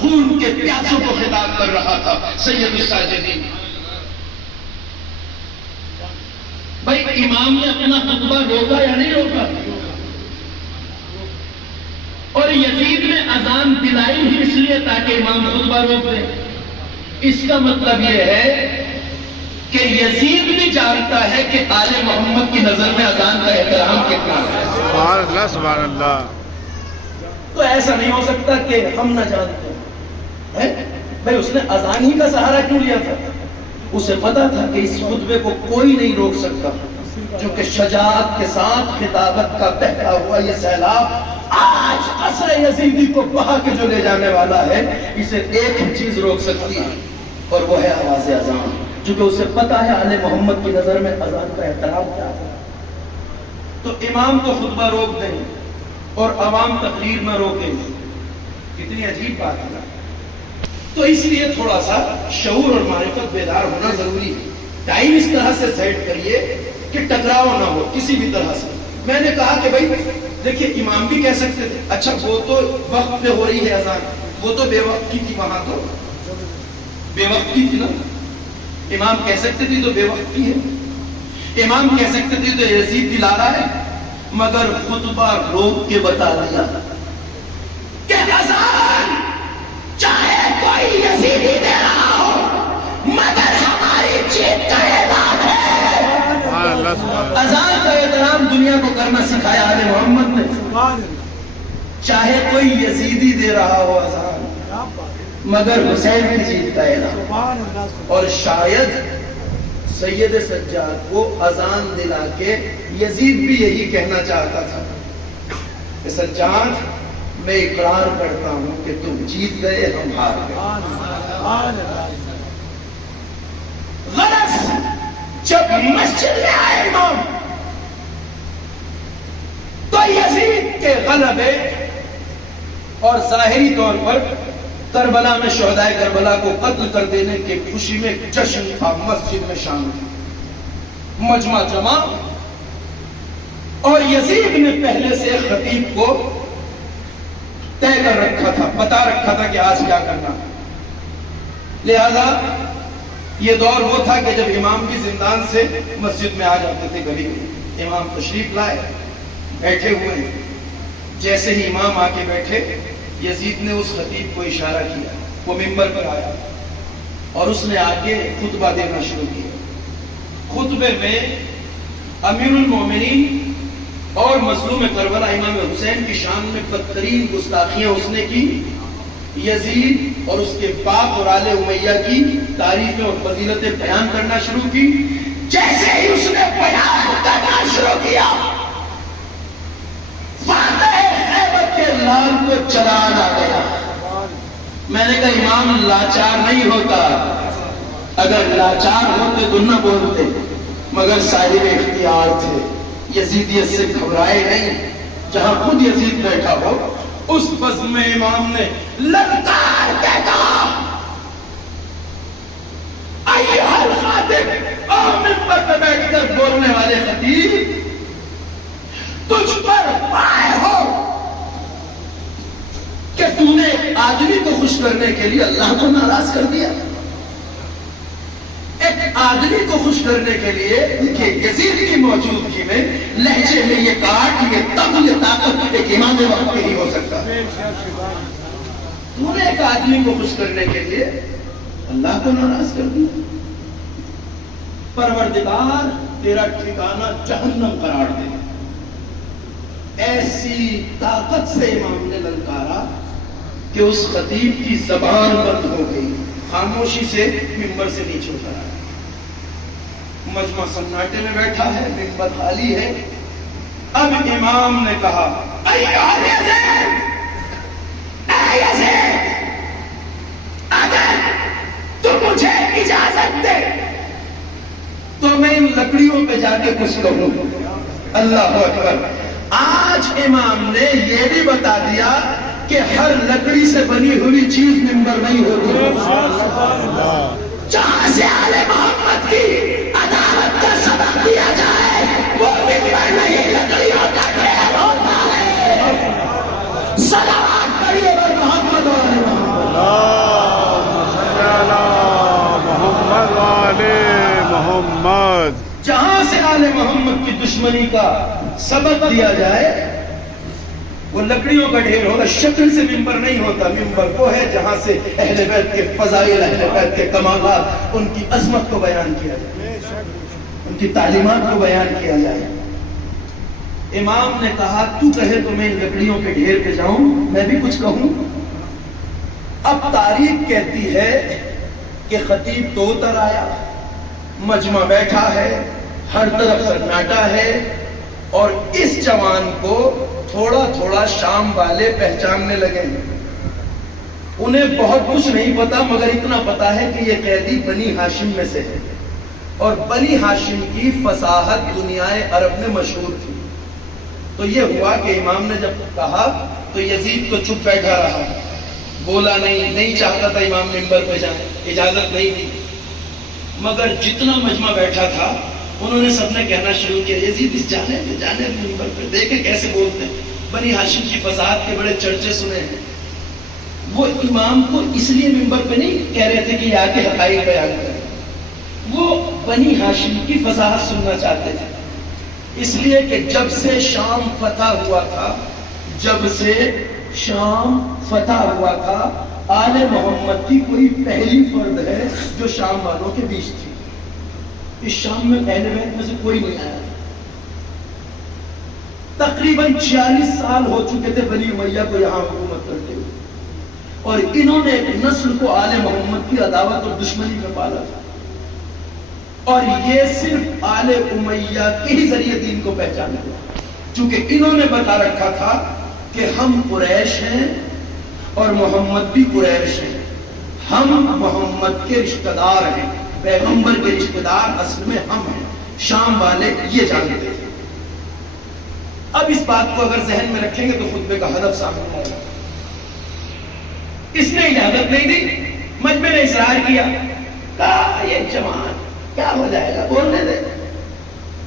خون کے پیاسوں کو خطاب کر رہا تھا، سید الساجدین. بھائی امام نے اپنا خطبہ روکا یا نہیں روکا؟ اور یزید نے اذان دلائی ہی اس لیے تاکہ امام خطبہ روک دے. اس کا مطلب یہ ہے کہ یزید بھی جانتا ہے کہ آل محمد کی نظر میں اذان کا احترام کتنا ہے. سبحان اللہ، سبحان اللہ. تو ایسا نہیں ہو سکتا کہ ہم نہ جانتے ہیں. بھائی اس نے اذان ہی کا سہارا کیوں لیا تھا؟ اسے پتا تھا کہ اس خطبے کو کوئی نہیں روک سکتا، جو کہ شجاعت کے ساتھ خطابت کا بہتا ہوا یہ سیلاب آج عصر یزیدی کو بہا کے جو لے جانے والا ہے، اسے ایک ہی چیز روک سکتی ہے اور وہ ہے آواز اذان. چونکہ اسے پتا ہے آل محمد کی نظر میں اذان کا احترام کیا ہے. تو امام تو خطبہ روک دیں اور عوام تقریر نہ روکیں، کتنی عجیب بات ہے. تو اس لیے تھوڑا سا شعور اور معرفت بیدار ہونا ضروری ہے. ٹائم اس طرح سے سیٹ کریے کہ ٹکراؤ نہ ہو کسی بھی طرح سے. میں نے کہا کہ بھائی دیکھیے امام بھی کہہ سکتے تھے اچھا وہ تو وقت پہ ہو رہی ہے اذان، وہ تو بے وقت کی تھی، وہاں تو بے وقت کی تھی نا. امام کہہ سکتے تھے تو بے وقت کی ہے، امام کہہ سکتے تھے تو یزید دلا رہا ہے، مگر خطبہ روک کے بتا دیا کہ اذان چاہے کوئی یزیدی دے رہا ہو مگر ہماری جیت کا اعلان ہے. سبحان اللہ، سبحان اللہ. اذان کا احترام دنیا کو کرنا سکھایا آل محمد نے. چاہے کوئی یزیدی دے رہا ہو اذان، مگر حسین کی جیتتا ہے نا۔ اور شاید سید سجاد کو اذان دلا کے یزید بھی یہی کہنا چاہتا تھا کہ سجاد میں اقرار کرتا ہوں کہ تم جیت گئے، ہم ہار گئے۔ غرض جب مسجد میں آئے امام تو یزید کے غلبے اور ظاہری طور پر کربلا میں شہدائے کربلا کو قتل کر دینے کی خوشی میں جشن تھا، مسجد میں شامل تھا، مجمع جمع، اور یزید نے پہلے سے خطیب کو طے کر رکھا تھا، بتا رکھا تھا کہ آج کیا کرنا۔ لہذا یہ دور وہ تھا کہ جب امام بھی زندان سے مسجد میں آ جاتے تھے، گلی میں امام تشریف لائے، بیٹھے ہوئے ہیں، جیسے ہی امام آ کے بیٹھے یزید نے اس خطیب کو اشارہ کیا، وہ ممبر پر آیا اور اس نے آ کے خطبہ دینا شروع کیا۔ خطبے میں امیر المومنین اور مظلوم کربلا امام حسین کی شان میں بدترین گستاخیاں اس نے کی، یزید اور اس کے باپ اور آل امیہ کی تعریفیں اور فضیلتیں بیان کرنا شروع کی۔ جیسے ہی اس نے بیان کرنا شروع کیا، فاتح خیبر کے لال کو چلان آ گیا۔ میں نے کہا امام لاچار نہیں ہوتا، اگر لاچار ہوتے تو نہ بولتے، مگر صاحب اختیار تھے، یزیدیت سے گھبرائے نہیں۔ جہاں خود یزید بیٹھا ہو اس بزم میں امام نے للکار کے کہا، ایھا الخاطب، منبر پہ بیٹھ کر بولنے والے خطیب، تجھ پر پائے ہو کہ تو نے ایک آدمی کو خوش کرنے کے لیے اللہ کو ناراض کر دیا۔ ایک آدمی کو خوش کرنے کے لیے دیکھیے یزید کی موجودگی میں لہجے میں یہ کاٹ، یہ تب، یہ طاقت ایک امام وقت ہی ہو سکتا ہے۔ تو نے ایک آدمی کو خوش کرنے کے لیے اللہ کو ناراض کر دیا۔ پروردگار تیرا ٹھکانہ جہنم قرار دے۔ ایسی طاقت سے امام نے للکارا کہ اس خطیب کی زبان بند ہو گئی، خاموشی سے ممبر سے نیچے اتر آیا۔ مجمع سناٹے میں بیٹھا ہے، ممبر خالی ہے۔ اب امام نے کہا، ایھا یزید، اے یزید، اگر تو مجھے اجازت دے تو میں ان لکڑیوں پہ جا کے کچھ کہوں۔ اللہ اکبر۔ آج امام نے یہ بھی بتا دیا کہ ہر لکڑی سے بنی ہوئی چیز ممبر نہیں ہوتی۔ جہاں سے آل محمد کی عدالت کا سبق دیا جائے وہ ممبر نہیں، لکڑیوں کا ڈھیر ہوتا ہے۔ صلوات پڑھیے بر محمد و آل محمد۔ اللہم صل علی محمد و آل محمد۔ جہاں سے آل محمد کی دشمنی کا سبق دیا جائے وہ لکڑیوں کا ڈھیر ہوگا، شکل سے ممبر نہیں ہوتا۔ ممبر وہ ہے جہاں سے اہل بیت کے فضائل، اہل بیت کے کمالات، ان کی عظمت کو بیان کیا جائے، ان کی تعلیمات کو بیان کیا جائے۔ امام نے کہا تو کہے تو میں ان لکڑیوں کے ڈھیر پہ جاؤں، میں بھی کچھ کہوں۔ اب تاریخ کہتی ہے کہ خطیب تو اتر آیا، مجمع بیٹھا ہے، ہر طرف سناٹا ہے، اور اس جوان کو تھوڑا تھوڑا شام والے پہچاننے لگے۔ انہیں بہت کچھ نہیں پتا، مگر اتنا پتا ہے کہ یہ قیدی بنی ہاشم میں سے ہے، اور بنی ہاشم کی فصاحت دنیا عرب میں مشہور تھی۔ تو یہ ہوا کہ امام نے جب کہا تو یزید کو چپ بیٹھا رہا، بولا نہیں چاہتا تھا امام ممبر پہ جائیں، اجازت نہیں دی۔ مگر جتنا مجمع بیٹھا تھا انہوں نے سب نے کہنا شروع کیا، یزید اس جانے ممبر پہ، دیکھیں کیسے بولتے ہیں۔ بنی ہاشم کی فصاحت کے بڑے چرچے سنے ہیں۔ وہ امام کو اس لیے ممبر پہ نہیں کہہ رہے تھے کہ یہ آ کے حقائق بیان کریں، وہ بنی ہاشم کی فصاحت سننا چاہتے تھے، اس لیے کہ جب سے شام فتح ہوا تھا، آل محمد کی کوئی پہلی فرد ہے جو شام والوں کے بیچ تھی۔ اس شام میں اہل بیت میں سے کوئی نہیں آیا، تقریباً 46 سال ہو چکے تھے بنی امیہ کو یہاں حکومت کرتے ہوئے، اور انہوں نے ایک نسل کو آل محمد کی عداوت اور دشمنی میں پالا تھا، اور یہ صرف آل امیہ کے ہی ذریعے دین کو پہچانا تھا، چونکہ انہوں نے بتا رکھا تھا کہ ہم قریش ہیں اور محمد بھی قریش ہیں، ہم محمد کے رشتہ دار ہیں، پیغمبر کے رشتہ دار اصل میں ہم ہیں، شام والے یہ جانتے تھے۔ اب اس بات کو اگر ذہن میں رکھیں گے تو خطبے کا ہدف سامنے آئے گا۔ اس نے اجازت نہیں دی، مجمع نے اصرار کیا، کہا یہ جوان کیا ہو جائے گا، بولنے دے،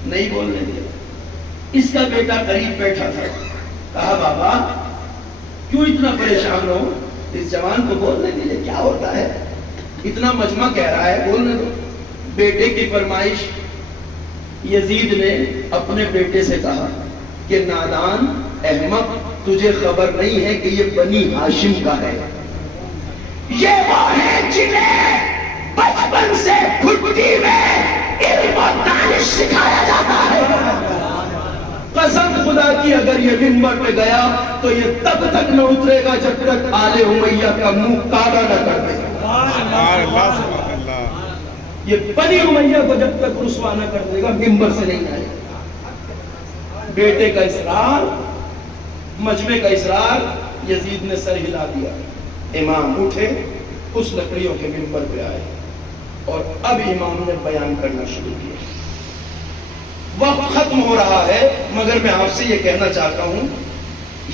نہیں بولنے دیا۔ اس کا بیٹا قریب بیٹھا تھا، کہا بابا کیوں اتنا پریشان ہو، اس جوان کو بولنے دیجیے، کیا ہوتا ہے، اتنا مجمع کہہ رہا ہے، بولنے دو۔ بیٹے کی فرمائش، یزید نے اپنے بیٹے سے کہا کہ نادان احمق، تجھے خبر نہیں ہے کہ یہ بنی ہاشم کا ہے، یہ وہ ہے جنہیں بچپن سے پھٹی میں علم و دانش سکھایا جاتا ہے۔ قسم خدا کی اگر یہ منبر پہ گیا تو یہ تب تک نہ اترے گا جب تک آل امیہ کا منہ کالا نہ کر دے گا۔ یہ بنی امیہ کو جب تک رسوا نہ کر دے گا منبر سے نہیں آئے گا۔ بیٹے کا اصرار، مجمع کا اصرار، یزید نے سر ہلا دیا۔ امام اٹھے، اس لکڑیوں کے منبر پہ آئے، اور اب امام نے بیان کرنا شروع کیا۔ وقت ختم ہو رہا ہے، مگر میں آپ سے یہ کہنا چاہتا ہوں،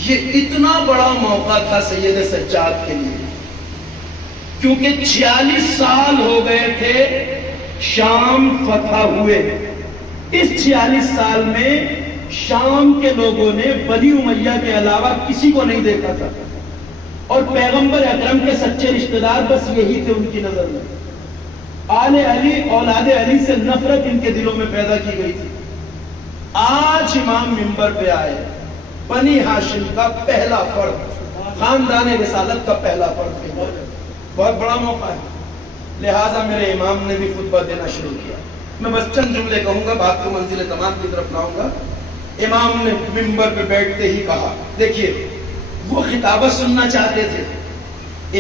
یہ اتنا بڑا موقع تھا سید سجاد کے لیے، کیونکہ 46 سال ہو گئے تھے شام فتح ہوئے۔ اس 46 سال میں شام کے لوگوں نے بنی امیہ کے علاوہ کسی کو نہیں دیکھا تھا، اور پیغمبر اکرم کے سچے رشتہ دار بس یہی تھے ان کی نظر میں۔ آل علی، اولاد علی سے نفرت ان کے دلوں میں پیدا کی گئی تھی۔ آج امام منبر پہ آئے، بنی ہاشم کا پہلا فرد، خاندان رسالت کا پہلا فرد ہے، بہت بڑا موقع ہے، لہٰذا میرے امام نے بھی خطبہ دینا شروع کیا۔ میں بس چند جملے کہوں گا، بات کو منزل تمام کی طرف لاؤں گا۔ امام نے منبر پہ بیٹھتے ہی کہا، دیکھیے وہ خطابت سننا چاہتے تھے،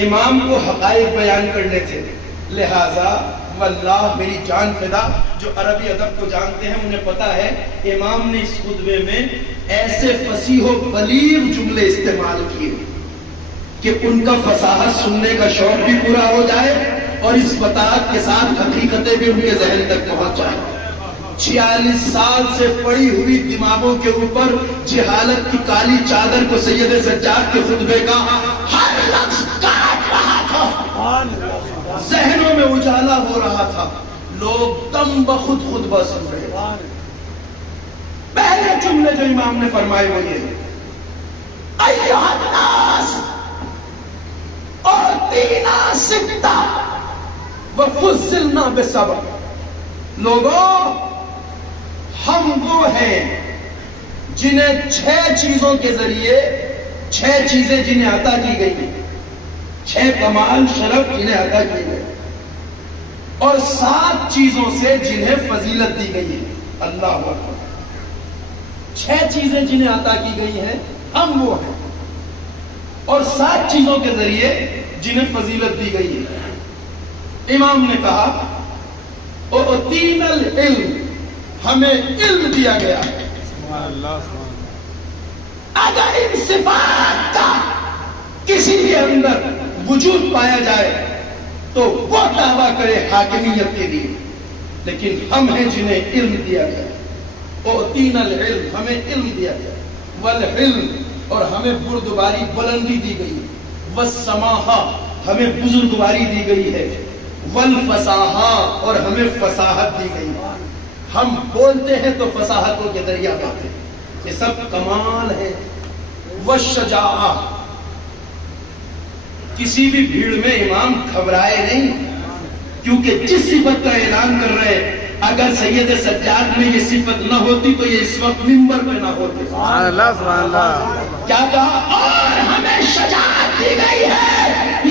امام کو حقائق بیان کرنے تھے، لہذا واللہ میری جان فدا، جو عربی ادب کو جانتے ہیں انہیں پتا ہے امام نے اس خطبے میں ایسے فصیح و بلیغ جملے استعمال کیے کہ ان کا فصاحت سننے کا شوق بھی پورا ہو جائے اور اس فصاحت کے ساتھ حقیقتیں بھی ان کے ذہن تک پہنچ جائیں۔ 46 سال سے پڑی ہوئی دماغوں کے اوپر جہالت کی کالی چادر کو سید سجاد کے خطبے کا ہر لفظ کاٹ رہا تھا، ذہنوں میں اجالا ہو رہا تھا، لوگ دم بخود خطبہ سن رہے تھے۔ پہلے جملے جو امام نے فرمائے وہ یہ، ایھا الناس اعطینا ستہ وفضلنا بسبع، لوگوں ہم وہ ہیں جنہیں 6 چیزوں کے ذریعے، 6 چیزیں جنہیں عطا کی گئی ہیں، 6 کمال شرف جنہیں عطا کیے گئے، اور 7 چیزوں سے جنہیں فضیلت دی گئی ہے۔ اللہ اکبر، 6 چیزیں جنہیں عطا کی گئی ہیں ہم وہ ہیں، اور 7 چیزوں کے ذریعے جنہیں فضیلت دی گئی ہے۔ امام نے کہا اعطینا العلم، ہمیں علم دیا گیا ہے۔ اگر ان صفات کا کسی کے اندر وجود پایا جائے تو وہ دعویٰ کرے حاکمیت کے لیے، لیکن ہم ہیں جنہیں علم دیا گیا۔ اعطینا العلم، ہمیں علم دیا گیا، والحلم، اور ہمیں بردباری بلندی دی گئی، والسماحہ، ہمیں بزرگواری دی گئی ہے، والفصاحہ، اور ہمیں فصاحت دی گئی۔ ہم بولتے ہیں تو فصاحتوں کے دریا بہتے ہیں، یہ سب کمال ہے۔ والشجاعہ، کسی بھی بھیڑ میں امام گھبرائے نہیں، کیونکہ جس صفت کا اعلان کر رہے ہیں، اگر سید سجاد میں یہ صفت نہ ہوتی تو یہ اس وقت منبر پہ نہ ہوتے۔ سبحان اللہ، سبحان اللہ۔ کیا کہا؟ اور ہمیں شجاعت دی گئی ہے،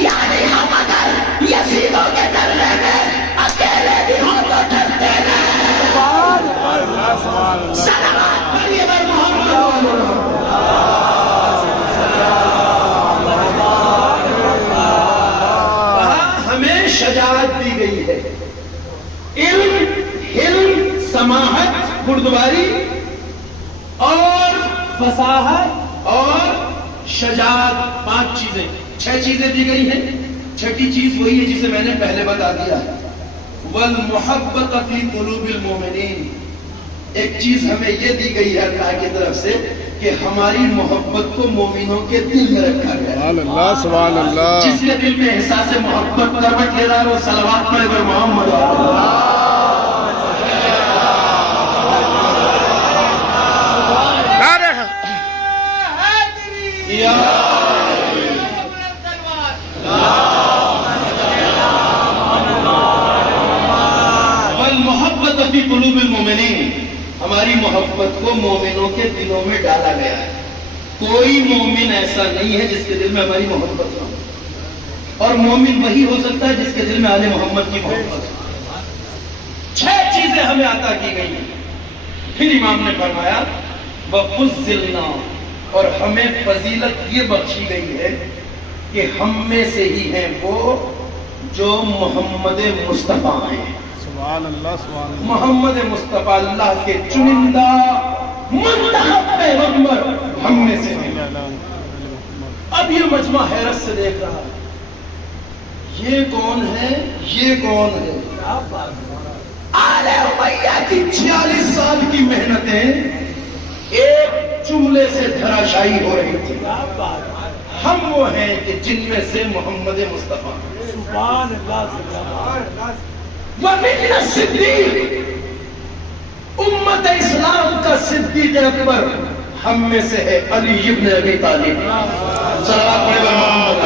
یعنی ہم اگر یزیدوں کے ڈرنے میں اکیلے بھی ہوں تو ڈرتے ہیں۔ سبحان اللہ، سبحان اللہ۔ صلوات پڑھیے بر محمد۔ شجاعت، 5 چیزیں، 6 چیزیں دی گئی ہیں، چھٹی چیز وہی ہے جسے میں نے پہلے بتا دیا ہے، والمحبت فی قلوب المومنین۔ ایک چیز ہمیں یہ دی گئی ہے اللہ کی طرف سے کہ ہماری محبت کو مومنوں کے دل میں رکھا گیا ہے۔ سبحان اللہ، سبحان اللہ۔ جس کے دل میں احساس محبت کروٹ لے رہا ہے وہ صلوات پڑھے گا محمد والمحبت فی قلوب المومنین، ہماری محبت کو مومنوں کے دلوں میں ڈالا گیا ہے۔ کوئی مومن ایسا نہیں ہے جس کے دل میں ہماری محبت نہ ہو، اور مومن وہی ہو سکتا ہے جس کے دل میں آل محمد کی محبت ہو۔ 6 چیزیں ہمیں عطا کی گئی ہیں۔ پھر امام نے فرمایا وَفُضِّلْنَا، اور ہمیں فضیلت یہ بخشی گئی ہے کہ ہم میں سے ہی ہیں وہ جو محمد مصطفیٰ ہیں۔ سبحان اللہ، سبحان اللہ۔ محمد مصطفیٰ اللہ کے چنندہ منتخب پیغمبر ہم میں سے ہیں۔ اب یہ مجمع حیرت سے دیکھ رہا ہے، یہ کون ہے، یہ کون ہے؟ آل امیہ کی 46 سال کی محنتیں ایک جملے سے دھراشائی ہو رہی تھی۔ ہم وہ ہیں کہ جن میں سے محمد مصطفیٰ سبحان اللہ۔ وَمِنَ الصِّدِّيقِ، امت اسلام کا صدیق اکبر ہم میں سے ہے علی ابن ابی طالب۔ صلوات پڑھے گا محمد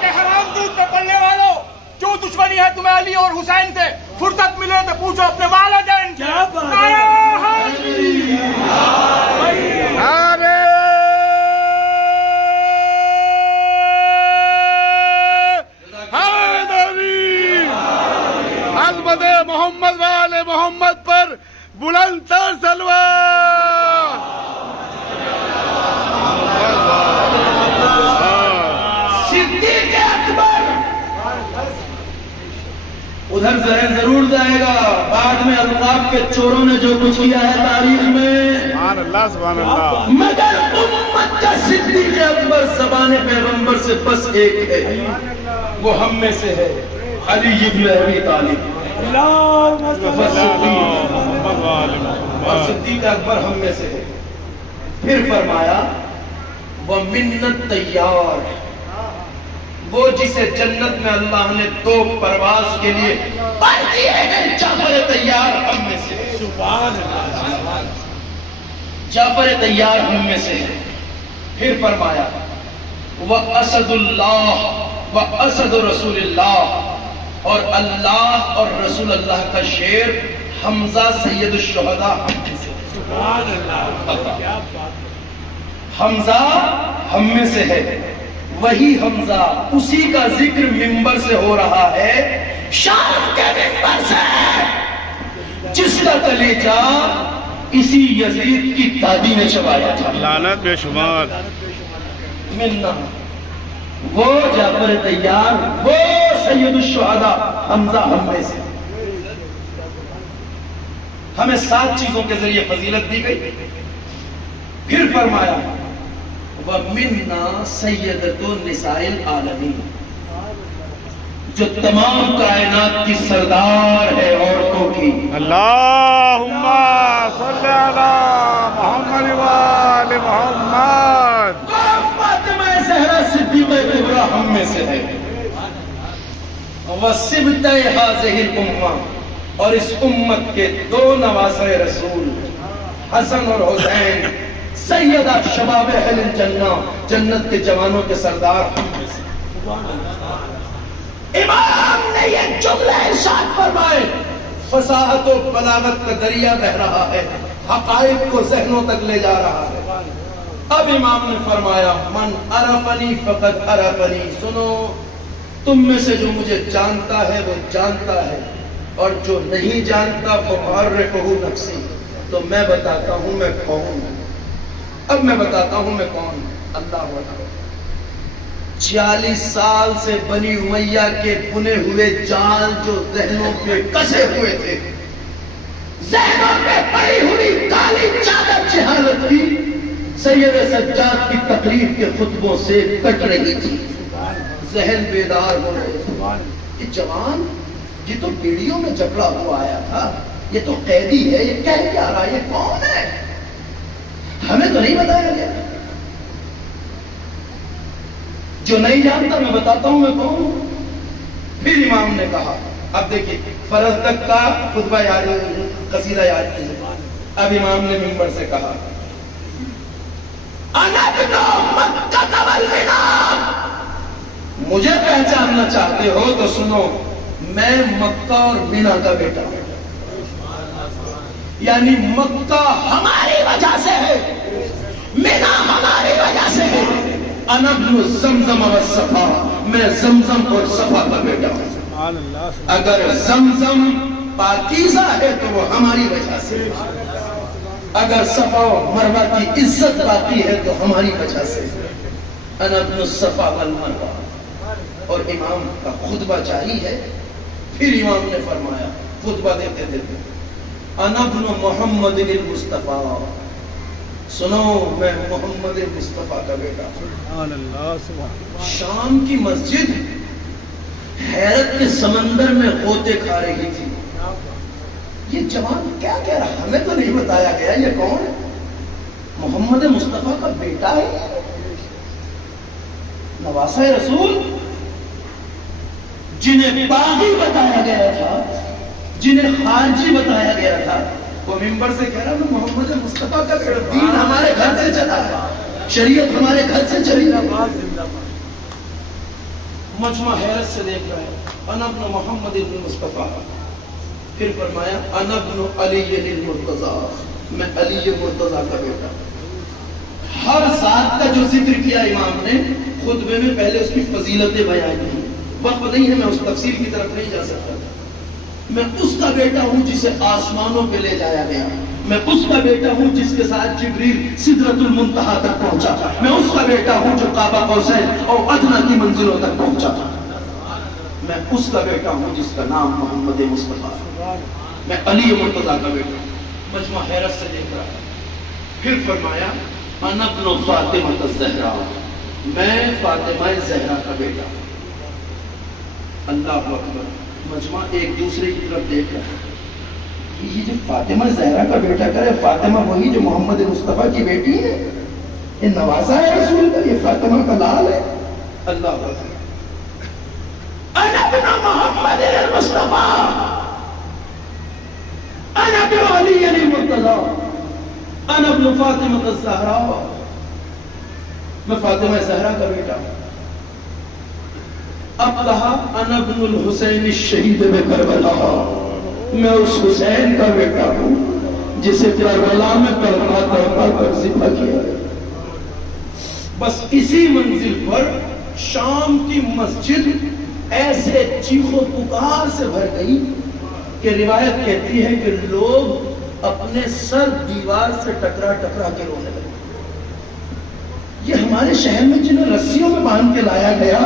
کے حرام دودھ پہ پلنے والوں، جو دشمنی ہے تمہیں علی اور حسین سے، فرصت ملے تو پوچھو اپنے والدین سے۔ عظمت محمد والے محمد پر بلند تر سلوات۔ صدیق اکبر ادھر ذہن ضرور جائے گا، بعد میں القاب کے چوروں نے جو کچھ کیا ہے تاریخ میں، سبحان اللہ، سبحان اللہ۔ مگر امت کا صدیق اکبر زبان پیغمبر سے بس ایک ہے، وہ ہم میں سے ہے علی ابن ابی طالب۔ اور صدیق اکبر ہم میں سے ہے۔ پھر فرمایا وَمِنَ الطَّيَّارِ، وہ جسے جنت میں اللہ نے 2 پرواز کے لیے پر دیے ہیں، جعفر طیار ہم میں سے ہے۔ جعفر طیار ہم میں سے ہے۔ پھر فرمایا وَأَسَدُ اللَّهِ وَأَسَدُ رَسُولِ اللَّهِ، اور اللہ اور رسول اللہ کا شیر حمزہ سید الشہداء ہم میں سے ہے۔ حمزہ ہم میں سے ہے، وہی حمزہ، اسی کا ذکر منبر سے ہو رہا ہے، شام کے منبر سے، جس کا کلیجہ اسی یزید کی دادی نے چبایا تھا۔ لعنت بے شمار۔ ملنا وہ جعفر طیار، وہ سید الشہداء حمزہ ہم میں سے۔ ہمیں 7 چیزوں کے ذریعے فضیلت دی گئی۔ پھر فرمایا وَمِنَّا سَيِّدَةُ نِسَاءِ الْعَالَمِينَ، جو تمام کائنات کی سردار ہے عورتوں کی۔ اللہم صلی علی محمد وآل محمد۔ فاطمہ زہرا صدیقہ کبریٰ ہم میں سے ہے۔ وَسِبْتَ هَذِهِ الْأُمَّةِ، اور اس امت کے 2 نواسۂ رسول حسن اور حسین، سیدہ شباب اہل الجنہ، جنت کے جوانوں کے سردار ہم میں سے۔ امام نے یہ جملے ارشاد فرمائے، فصاحت و بلاغت کا دریا بہ رہا ہے، حقائق کو ذہنوں تک لے جا رہا ہے۔ اب امام نے فرمایا من عرفنی فقد عرفنی، سنو، تم میں سے جو مجھے جانتا ہے وہ جانتا ہے، اور جو نہیں جانتا وہ معرفہ نفسی۔ تو میں بتاتا ہوں میں کون ہوں۔ اب میں بتاتا ہوں میں کون ہوں۔ اللہ اکبر۔ 46 سال سے بنی امیہ کے بنے ہوئے جال جو ذہنوں پہ کسے ہوئے تھے، ذہنوں پہ پڑی ہوئی کالی چادر جہالت کی، سید سجاد کی تقریر کے خطبوں سے کٹ رہی تھی، ذہن بیدار ہو رہے تھے۔ یہ جوان یہ تو بیڑیوں میں جکڑا ہوا آیا تھا، یہ تو قیدی ہے، یہ کہہ کیا رہا ہے، یہ کون ہے؟ ہمیں تو نہیں بتایا گیا۔ جو نہیں جانتا میں بتاتا ہوں میں کون ہوں۔ پھر امام نے کہا، اب دیکھیے فرض تک کا خطبہ یاد قصیدہ یاد کیجیے۔ اب امام نے منبر سے کہا، مجھے پہچاننا چاہتے ہو تو سنو، میں مکہ اور مینا کا بیٹا ہوں، یعنی مکہ ہماری وجہ سے ہے، مینا ہماری وجہ سے ہے۔ انا ابن زمزم والصفا، میں زمزم اور صفا کا بیٹا ہوں۔ اگر زمزم پاکیزہ ہے تو وہ ہماری وجہ سے، اگر صفا و مروہ کی عزت باقی ہے تو ہماری وجہ سے۔ انا ابن الصفا والمروہ۔ اور امام کا خطبہ جاری ہے۔ پھر امام نے فرمایا خطبہ دیتے دیتے، انا ابن محمد المصطفیٰ، سنو میں محمد مصطفیٰ کا بیٹا ہوں۔ شام کی مسجد حیرت کے سمندر میں غوطے کھا رہی تھی۔ یہ جوان کیا کہہ رہا، ہمیں تو نہیں بتایا گیا یہ کون ہے؟ محمد مصطفیٰ کا بیٹا ہے، نواسہ رسول، جنہیں باغی بتایا گیا تھا، جنہیں خارجی بتایا گیا تھا، وہ منبر سے کہہ رہا میں محمد مصطفیٰ کا بیٹا، دین ہمارے گھر سے چلا ہے، شریعت ہمارے گھر سے چلی ہے۔ مجمع حیرت سے دیکھ رہا ہے، انا ابن محمد ابن مصطفیٰ۔ پھر فرمایا انا ابن علی المرتضی، میں علی مرتضی کا بیٹا۔ ہر ذات کا جو ذکر کیا امام نے خطبے میں، پہلے اس کی فضیلتیں بیان کی۔ وقت نہیں ہے، میں اس تفصیل کی طرف نہیں جا سکتا۔ میں اس کا بیٹا ہوں جسے آسمانوں پہ لے جایا گیا، میں اس کا بیٹا ہوں جس کے ساتھ جبریل سدرۃ المنتہا تک پہنچا، میں اس کا بیٹا ہوں جو قاب قوسین اور ادنیٰ کی منزلوں تک پہنچا، میں اس کا بیٹا ہوں جس کا نام محمد مصطفیٰ، میں علی مرتضیٰ کا بیٹا ہوں۔ مجمع حیرت سے دیکھ رہا ہے۔ پھر فرمایا انا ابن فاطمہ الزہرا، میں فاطمہ زہرا کا بیٹا ہوں۔ اللہ اکبر۔ مجمع ایک دوسرے کی طرف دیکھ رہا ہے، یہ جو فاطمہ زہرا کا بیٹا کرے، فاطمہ وہی جو محمد مصطفیٰ کی بیٹی ہے، یہ نواسہ ہے رسول کا، یہ فاطمہ کا لال ہے۔ اللہ اکبر۔ انا ابن محمد المصطفیٰ، انا ابن علی المرتضیٰ، انا ابن فاطمہ الزہرا، میں فاطمہ زہرا کا بیٹا ہوں۔ اب کہا انا ابن الحسین الشہید بکربلا، میں اس حسین کا بیٹا ہوں جسے کربلا میں تڑپا تڑپا کر ذبح کیا۔ بس اسی منزل پر شام کی مسجد ایسے چیخ و پکار سے بھر گئی کہ روایت کہتی ہے کہ لوگ اپنے سر دیوار سے ٹکرا ٹکرا کے رونے لگے۔ یہ ہمارے شہر میں جنہیں رسیوں میں باندھ کے لایا گیا،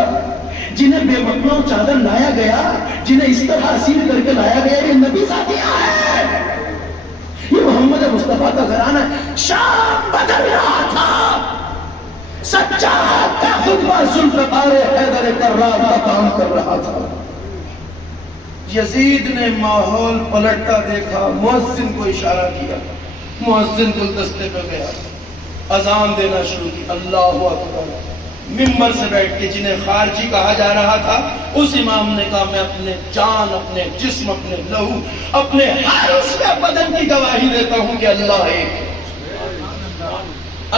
جنہیں بے مکنا چادر لایا گیا، جنہیں اس طرح اسیر کر کے لایا گیا، یہ نبی ذاتیہ ہے، یہ محمد مصطفیٰ کا گھرانہ ہے۔ شام بدل رہا تھا، سجاد کا خطبہ ذوالفقار حیدر کرار کا کام کر رہا تھا۔ یزید نے ماحول پلٹتا دیکھا، مؤذن کو اشارہ کیا، مؤذن گلدستے پہ گیا، اذان دینا شروع کی۔ اللہ اکبر۔ ممبر سے بیٹھ کے جنہیں خارجی کہا جا رہا تھا، اس امام نے کہا میں اپنے جان، اپنے جسم، اپنے لہو، اپنے ہر اس کے بدن کی گواہی دیتا ہوں کہ اللہ ایک ہے۔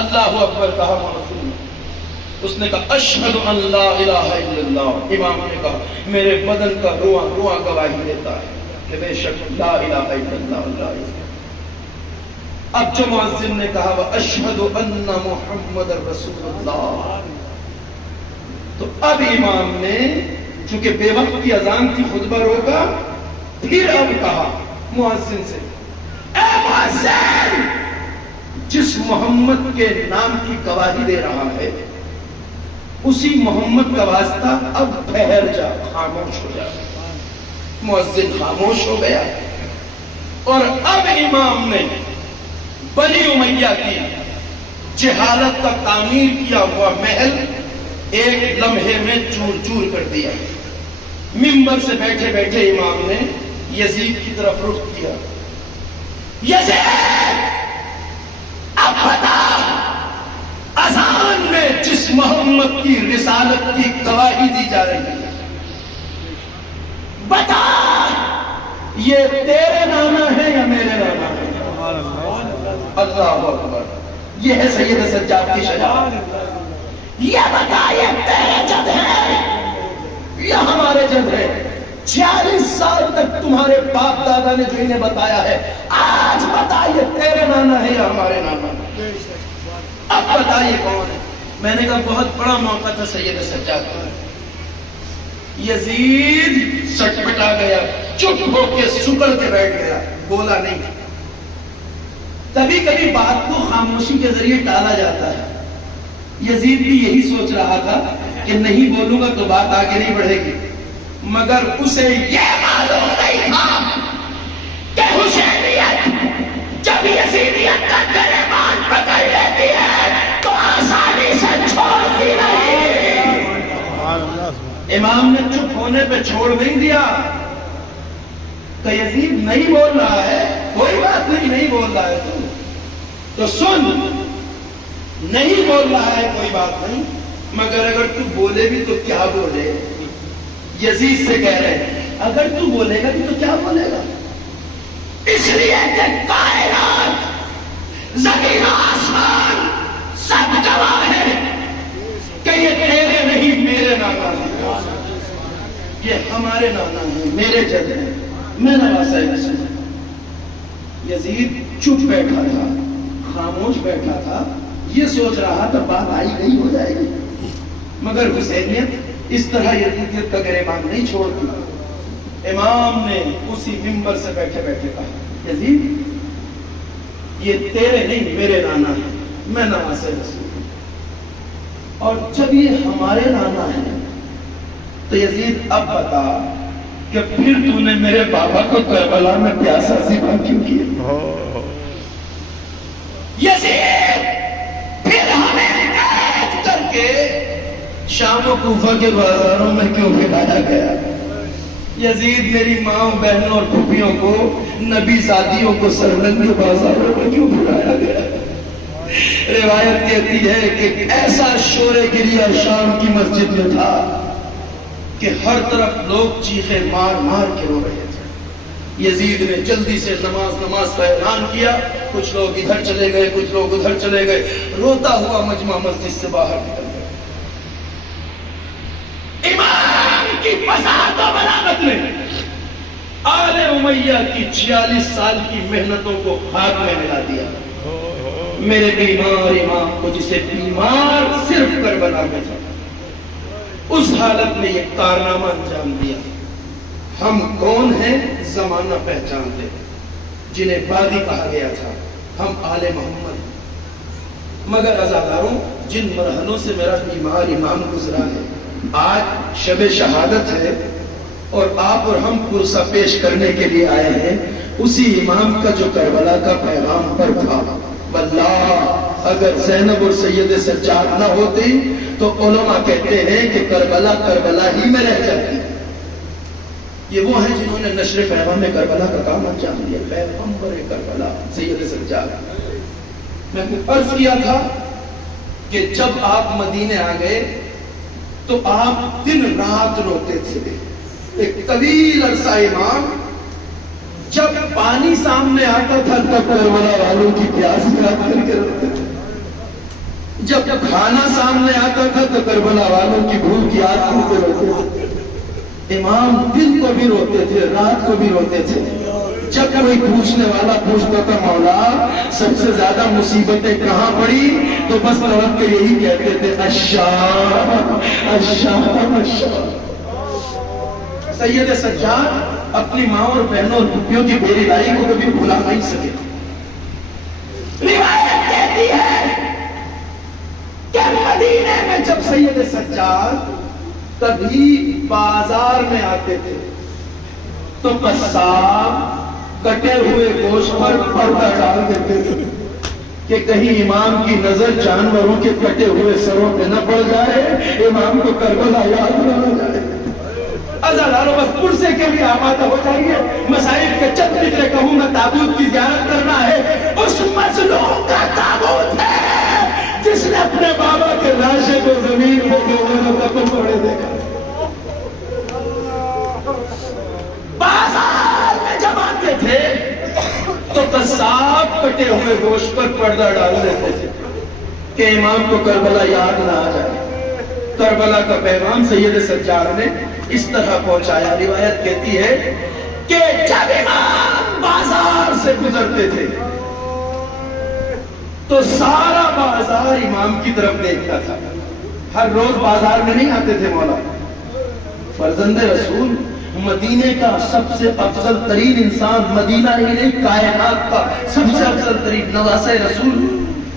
اللہ اکبر کہا مؤذن نے، اس نے کہا اشہد ان لا الہ الا اللہ۔ امام نے کہا میرے بدن کا رواں رواں گواہی دیتا ہے کہ بے شک لا الہ الا اللہ اللہ ہے۔ اب جو مؤذن نے کہا واشہد ان محمد رسول اللہ، تو اب امام نے چونکہ بے وقت کی اذان تھی خطبہ روکا، پھر اب کہا مؤذن سے، اے مؤذن، جس محمد کے نام کی گواہی دے رہا ہے اسی محمد کا واسطہ اب ٹھہر جا، خاموش ہو جا۔ مؤذن خاموش ہو گیا، اور اب امام نے بنی امیہ کی جہالت کا تعمیر کیا ہوا محل ایک لمحے میں چور چور کر دیا. منبر سے بیٹھے بیٹھے امام نے یزید کی طرف رخ کیا. یزید اب بتا، اذان میں جس محمد کی رسالت کی گواہی دی جا رہی ہے، بتا یہ تیرے نانا ہے یا میرے نانا ہے؟ اللہ اکبر. یہ ہے سید سجاد کی شجاعت. یہ بتا یہ تیرے جد ہے یا ہمارے جد ہے؟ 46 سال تک تمہارے باپ دادا نے جو انہیں بتایا ہے، آج بتا یہ تیرے نانا ہے یا ہمارے نانا ہے؟ اب بتائیے کون ہے؟ میں نے کہا بہت بڑا موقع تھا سید سجاد کا. یزید سٹپٹا گیا، چپ ہو کے سکڑ کے بیٹھ گیا، بولا نہیں. کبھی کبھی بات کو خاموشی کے ذریعے ٹالا جاتا ہے. یزید بھی یہی سوچ رہا تھا کہ نہیں بولوں گا تو بات آگے نہیں بڑھے گی، مگر اسے یہ معلوم نہیں تھا کہ حسینیت جب یزیدیت کا گریبان پکڑ لیتی ہے تو آسانی سے چھوڑتی نہیں. امام نے چپ ہونے پہ چھوڑ نہیں دیا کہ یزید نہیں بول رہا ہے، کوئی بات نہیں، نہیں بول رہا ہے تو سن، نہیں بول رہا ہے کوئی بات نہیں، مگر اگر تو بولے بھی تو کیا بولے؟ یزید سے کہہ رہے ہیں اگر تو بولے گا تو کیا بولے گا؟ اس لیے کہ کائنات، زمین آسمان سب گواہ ہے کہ یہ تیرے نہیں میرے نانا ہے، یہ ہمارے نانا ہیں، میرے جد ہیں، میں نواسہ رسول. یزید چپ بیٹھا تھا، خاموش بیٹھا تھا، یہ سوچ رہا تھا بات آئی گئی ہو جائے گی، مگر حسینیت اس طرح یزیدیت کا گریبان نہیں چھوڑتی. امام نے اسی منبر سے بیٹھے بیٹھے کہا یزید یہ تیرے نہیں میرے نانا ہے، میں نواسہ رسول ہوں، اور جب یہ ہمارے نانا ہے تو یزید اب بتا کہ پھر تو نے میرے بابا کو کربلا میں پیاسا ذبح کیوں کیا؟ یزید پھر ہمیں قید کر کے شام و کوفہ کے بازاروں میں کیوں پھرایا گیا؟ یزید میری ماں بہنوں اور پھوپھیوں کو، نبی زادیوں کو سرنگ کے بازاروں میں کیوں پھرایا گیا؟ روایت کہتی ہے کہ ایسا شور گریہ شام کی مسجد میں تھا کہ ہر طرف لوگ چیخے مار مار کے رو رہے تھے. یزید نے جلدی سے نماز کا اعلان کیا، کچھ لوگ ادھر چلے گئے، کچھ لوگ ادھر چلے گئے، روتا ہوا مجمع مسجد سے باہر نکل گیا. امام کی فساد و بلاغت نے آل امیہ کی 46 سال کی محنتوں کو خاک میں ملا دیا. میرے بیمار امام کو، جسے بیمار صرف کربلا میں تھا، اس حالت میں یہ کارنامہ انجام دیا. ہم کون ہیں زمانہ پہچانتے، جنہیں باغی کہا گیا تھا، ہم آل محمد. مگر عزاداروں، جن مرحلوں سے میرا بیمار امام گزرا ہے، آج شب شہادت ہے اور آپ اور ہم پرسہ پیش کرنے کے لیے آئے ہیں اسی امام کا جو کربلا کا پیغام پر تھا. واللہ اگر زینب اور سید سجاد نہ ہوتی تو علماء کہتے ہیں کہ کربلا کربلا ہی میں رہ جاتی. یہ وہ ہیں جنہوں نے نشر پیغام کربلا کا کام انجام دیا، پیغمبر کربلا سید سجاد. میں نے عرض کیا تھا کہ جب آپ مدینے آ گئے تو آپ دن رات روتے تھے. ایک طویل عرصہ امام جب پانی سامنے آتا تھا تب کربلا والوں کی پیاس یاد کر کے روتے تھے، جب کھانا سامنے آتا تھا تو کربلا والوں کی بھوک یاد کر کے روتے تھے. امام دن کو بھی روتے تھے، رات کو بھی روتے تھے. جب کوئی پوچھنے والا پوچھتا تھا مولا سب سے زیادہ مصیبتیں کہاں پڑی، تو بس طرف کے یہی کہتے تھے الشام الشام الشام. سید سجاد اپنی ماں اور بہنوں اور پھوپھیوں کی بے رضائی کو کبھی بھلا نہیں سکے. روایت کہتی ہے کہ مدینے میں جب سید سجاد کبھی بازار میں آتے تھے تو قصاب کٹے ہوئے گوشت پر پردہ ڈال دیتے تھے کہ کہیں امام کی نظر جانوروں کے کٹے ہوئے سروں پہ نہ پڑ جائے، امام کو کربلا یاد نہ آ جائے۔ عزاداروں بس پرسے کے لیے آمادہ ہو جائیے، مسائل کے چند فکرے کہوں گا۔ تابوت کی زیارت کرنا ہے، اس مظلوم کا تابوت ہے جس نے اپنے بابا کے لاشے کو زمین میں دفن پڑے دیکھا۔ بازار میں جب آتے تھے تو قصاب کٹے ہوئے گوشت پر پردہ ڈال دیتے تھے کہ امام کو کربلا یاد نہ آ جائے۔ کربلا کا پیغام سید سجاد نے اس طرح پہنچایا۔ روایت کہتی ہے کہ جب امام بازار سے گزرتے تھے تو سارا بازار امام کی طرف دیکھتا تھا۔ ہر روز بازار میں نہیں آتے تھے مولا۔ فرزند رسول، مدینے کا سب سے افضل ترین انسان، مدینہ ہی نہیں کائنات کا سب سے افضل ترین نواسہ رسول،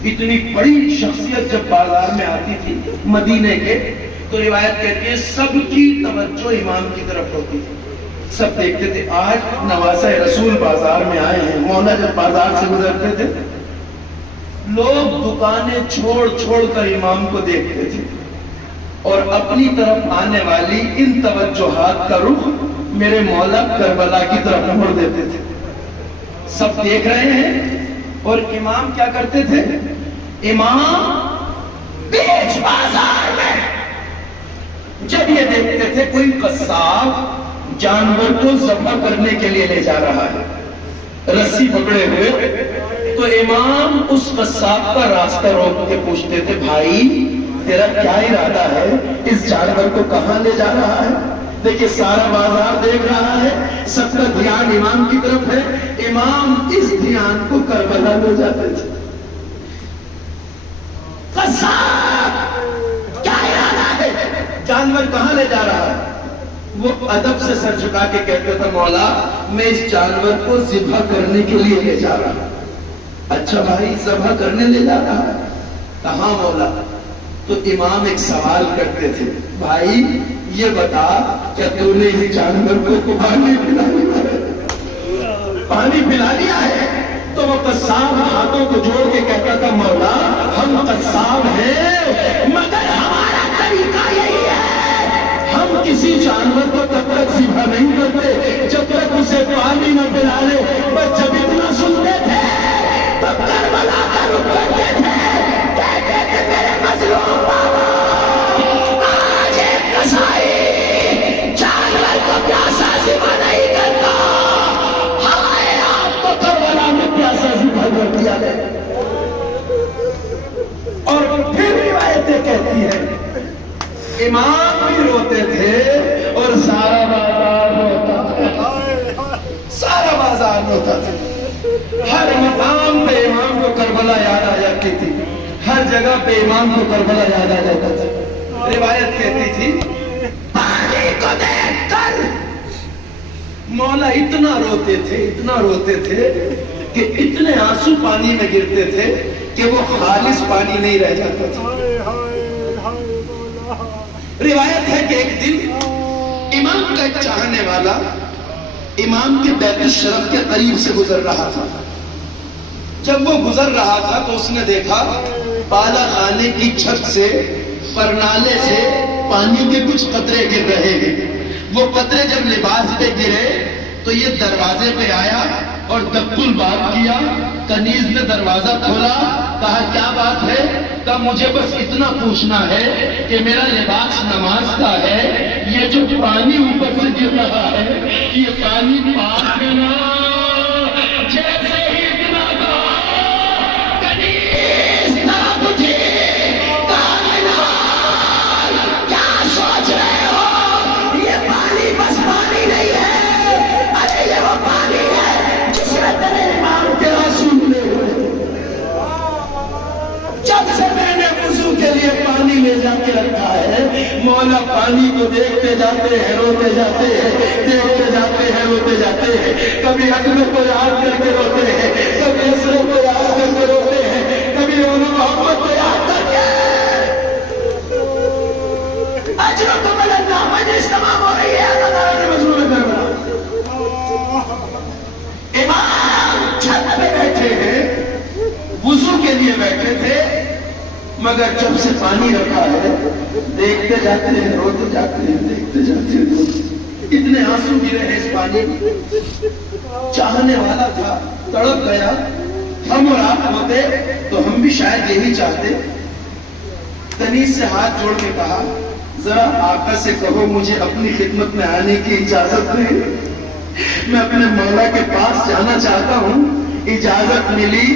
اتنی بڑی شخصیت جب بازار میں آتی تھی مدینے کے، تو روایت کہتی ہے سب کی توجہ امام کی طرف ہوتی تھی۔ سب دیکھتے تھے آج نواسہ رسول بازار میں آئے ہیں۔ مولا جب بازار سے گزرتے تھے لوگ دکانیں چھوڑ چھوڑ کر امام کو دیکھتے تھے اور اپنی طرف آنے والی ان توجہات کا رخ میرے مولا کربلا کی طرف موڑ دیتے تھے۔ سب دیکھ رہے ہیں اور امام کیا کرتے تھے؟ امام بیچ بازار میں جب یہ دیکھتے تھے کوئی قصاب جانور کو ذبح کرنے کے لیے لے جا رہا ہے رسی پکڑے ہوئے، تو امام اس قصاب کا راستہ روک کے پوچھتے تھے بھائی تیرا کیا ارادہ ہے؟ اس جانور کو کہاں لے جا رہا ہے؟ دیکھیں سارا بازار دیکھ رہا ہے، سب کا دھیان امام کی طرف ہے۔ امام اس دھیان کو کربلا لے جاتے تھے۔ قصاب کیا ارادہ ہے؟ جانور کہاں لے جا رہا ہے؟ وہ ادب سے سر جھکا کے کہتے تھا مولا میں اس جانور کو ذبح کرنے کے لیے لے جا رہا ہوں۔ اچھا بھائی ذبح کرنے لے جا رہا ہے؟ کہاں مولا؟ تو امام ایک سوال کرتے تھے بھائی یہ بتا کیا تو نے اس جانور کو پانی پلا لیا ہے؟ تو وہ قصاب ہاتھوں کو جوڑ کے کہتا تھا مولا ہم قصاب ہیں مگر ہمارا طریقہ یہی ہے، ہم کسی جانور کو تب تک ذبح نہیں کرتے جب تک اسے پانی نہ پلا لے۔ بس جب اتنا سنتے تھے تب کربلا کا رخ کرتے تھے، کہتے تھے میرے مظلوم بابا آج ایک قصائی جانور کو پیاسا ذبح نہیں کرتا، ہائے آپ کو کربلا میں پیاسا ذبح کر دیا گیا۔ اور پھر روایتیں کہتی ہیں امام بھی روتے تھے اور سارا بازار روتا تھا، سارا بازار روتا تھا۔ ہر مقام پہ امام کو کربلا یاد آ جاتی تھی، ہر جگہ پہ امام کو کربلا یاد آ جاتا تھا۔ روایت کہتی تھی پانی کو دیکھ کر مولا اتنا روتے تھے کہ اتنے آنسو پانی میں گرتے تھے کہ وہ خالص پانی نہیں رہ جاتا تھا۔ روایت ہے کہ ایک دن امام کا ایک چاہنے والا امام کے بیت الشرف کے قریب سے گزر رہا تھا۔ جب وہ گزر رہا تھا تو اس نے دیکھا بالا خانے کی چھت سے پرنالے سے پانی کے کچھ قطرے گر رہے ہیں۔ وہ قطرے جب لباس پہ گرے تو یہ دروازے پہ آیا اور دبل بات کیا۔ کنیز نے دروازہ کھولا، کہا کیا بات ہے؟ کہا مجھے بس اتنا پوچھنا ہے کہ میرا لباس نماز کا ہے، یہ جو پانی اوپر سے گر رہا ہے یہ پانی پاک ہے نا؟ جیسے ہی اتنا کہا کنیز نہ بجھے، کیا سوچ رہے ہو؟ یہ پانی بس پانی نہیں ہے، ارے یہ وہ پانی ہے جس میں تیرے امام کے آنسو ملے ہوئے۔ جب سے میں نے وضو کے لیے پانی لے جا کے رکھا ہے مولا پانی کو دیکھتے جاتے ہیں روتے جاتے ہیں، دیکھتے جاتے ہیں روتے جاتے ہیں۔ کبھی اکبر کو یاد کر کے روتے ہیں، کبھی اسرا کو یاد کر کے روتے ہیں، کبھی محمد کو یاد کر کے اجرکم اللہ مجلس تمام ہو رہی ہے۔ مظلوم کربلا امام چھت پہ بیٹھے ہیں، وضو کے لیے مگر جب سے پانی رکھا ہے دیکھتے جاتے ہیں روتے جاتے ہیں، دیکھتے جاتے ہیں، اتنے آنسو گرے ہیں اس پانی میں۔ چاہنے والا تھا، تڑپ گیا، ہم اور آپ ہوتے تو ہم بھی شاید یہی چاہتے۔ تنیز سے ہاتھ جوڑ کے کہا ذرا آقا سے کہو مجھے اپنی خدمت میں آنے کی اجازت دے، میں اپنے مولا کے پاس جانا چاہتا ہوں۔ اجازت ملی،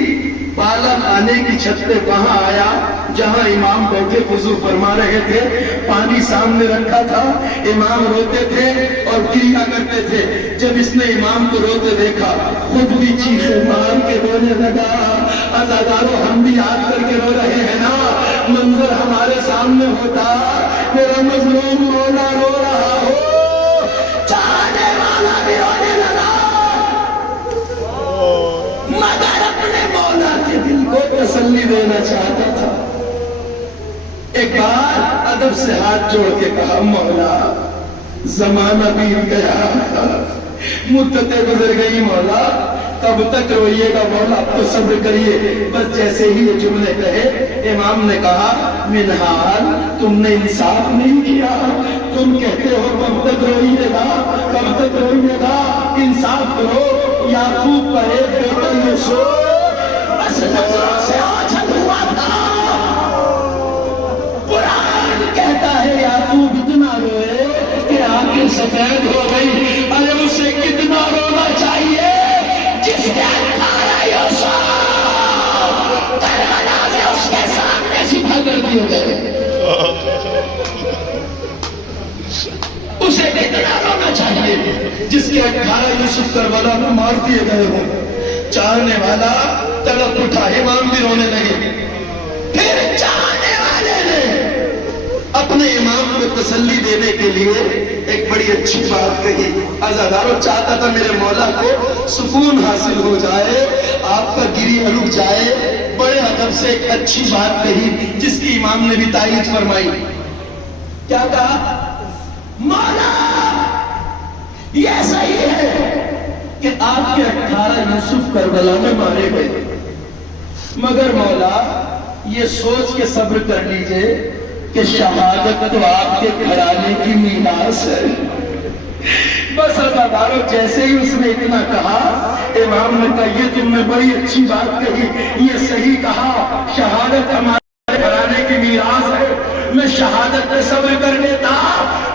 بالا خانے کی چھت پہ وہاں آیا جہاں امام بیٹھے وضو فرما رہے تھے، پانی سامنے رکھا تھا، امام روتے تھے اور گریا کرتے تھے۔ جب اس نے امام کو روتے دیکھا خود بھی چیخیں مار کے رونے لگا۔ عزادارو ہم بھی یاد کر کے رو رہے ہیں نا، منظر ہمارے سامنے ہوتا، میرا مظلوم مولا رو رہا ہو، چاہنے والا بھی رونے لگا، مگر اپنے مولا کے دل کو تسلی دینا چاہتا تھا۔ ایک بار ادب سے ہاتھ جوڑ کے کہا مولا زمانہ بیت گیا، مدتیں گزر گئی مولا، کب تک روئیے گا مولا، اب تو صبر کریے۔ بس جیسے ہی یہ جملے کہے امام نے کہا منہال تم نے انصاف نہیں کیا، تم کہتے ہو کب تک روئیے گا، کب تک روئیے گا، انصاف کرو۔ یعقوب کا ایک بیٹا یوسف بس نظروں سے اوجھل ہوا تھا، قرآن کہتا ہے یعقوب اتنا روئے کہ آنکھیں سفید ہو گئی۔ ارے اسے کتنا رونا چاہیے جس کے 18 یوسف کربلا میں اس کے سامنے سپہ کر دیے گئے، اسے کتنا رونا چاہیے جس کے 18 یوسف کربلا میں مار دیے گئے ہوں۔ چاہنے والا تڑپ اٹھا، امام بھی رونے لگے۔ پھر چاہنے والے نے اپنے امام کو تسلی دینے کے لیے ایک بڑی اچھی بات کہی۔ عزادارو چاہتا تھا میرے مولا کو سکون حاصل ہو جائے، آپ کا گری رک جائے، بڑے ادب سے ایک اچھی بات کہی جس کی امام نے بھی تائید فرمائی۔ کیا کہا؟ مولا یہ صحیح ہے کہ آپ کے 18 یوسف کربلا میں مارے گئے، مگر مولا یہ سوچ کے صبر کر لیجئے کہ شہادت تو آپ کے گھرانے کی میراث ہے۔ بس عزادارو جیسے ہی اس نے اتنا کہا امام نے کہا یہ تم نے بڑی اچھی بات کہی، یہ صحیح کہا، شہادت ہمارے گھرانے کی میراث ہے، میں شہادت پہ صبر کر لیتا،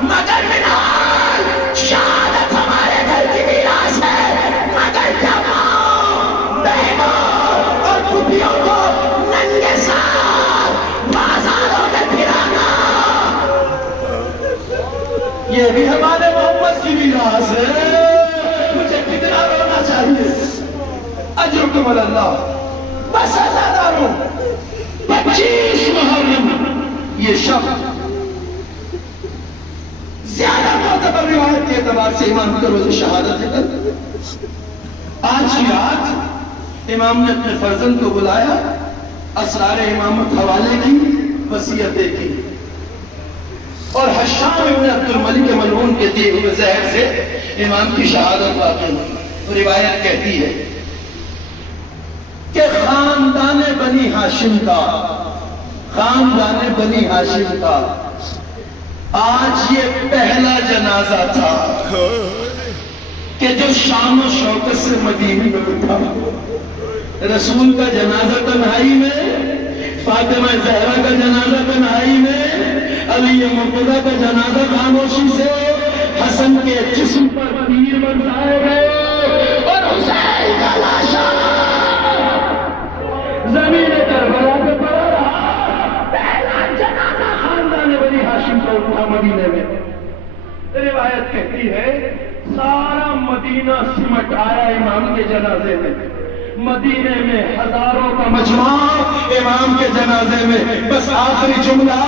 مگر منال شہادت ہمارے گھر کی میراث ہے، مگر جوان بہنوں اور پھوپھیوں کو ننگے ساتھ بازاروں میں پھرانا یہ بھی ہمارے محمد کی میراث ہے۔ مجھے کتنا رونا چاہیے، اجرکم اللہ۔ بس عزادارو 25 محرم یہ شب زیادہ معتبر روایت کے اعتبار سے امام کا روز شہادت ہے۔ آج کی رات امام نے اپنے فرزند کو بلایا، اسرار امامت حوالے کی، وصیتیں کی، اور حشام ابن عبد الملک ملعون کے دیے ہوئے زہر سے امام کی شہادت واقع ہوئی۔ روایت کہتی ہے کہ خاندان بنی ہاشم کا، خاندان بنی ہاشم کا آج یہ پہلا جنازہ تھا کہ جو شان و شوکت سے مدینے میں اٹھا۔ رسول کا جنازہ تنہائی میں، فاطمہ زہرا کا جنازہ تنہائی میں، علی مرتضیٰ کا جنازہ خاموشی سے، حسن کے جسم پر تیر برسائے گئے اور حسین کا لاشا زمین کربلا پہ پڑا رہا۔ پہلا جنازہ خاندان بنی ہاشم کا اٹھا مدینے میں۔ روایت کہتی ہے سارا مدینہ سمٹ آیا امام کے جنازے میں، مدینے میں ہزاروں کا مجمع امام کے جنازے میں۔ بس آخری جملہ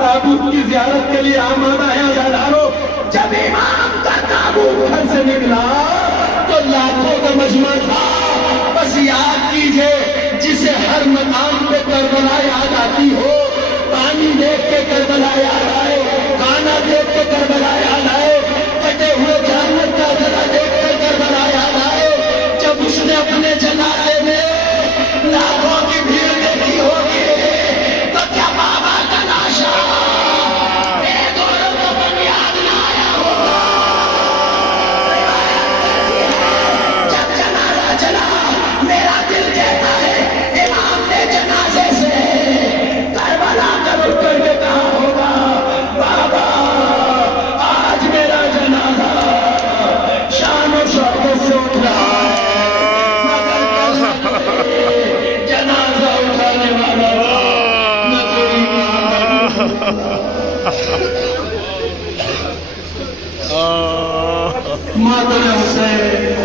تابوت کی زیارت کے لیے آمادہ ہے عزادارو۔ جب امام کا تابوت گھر سے نکلا تو لاکھوں کا مجمع تھا۔ بس یاد کیجئے جسے ہر مقام پہ کربلا یاد آتی ہو، پانی دیکھ کے کربلا یاد آئے، کھانا دیکھ کے کربلا یاد آئے، کٹے ہوئے جانور کا جلا دیکھ کر کربلا یاد آئے، جب اس نے اپنے جنازے میں لاکھوں کی بھیڑ دیکھی ہوگی تو کیا ماتم حسین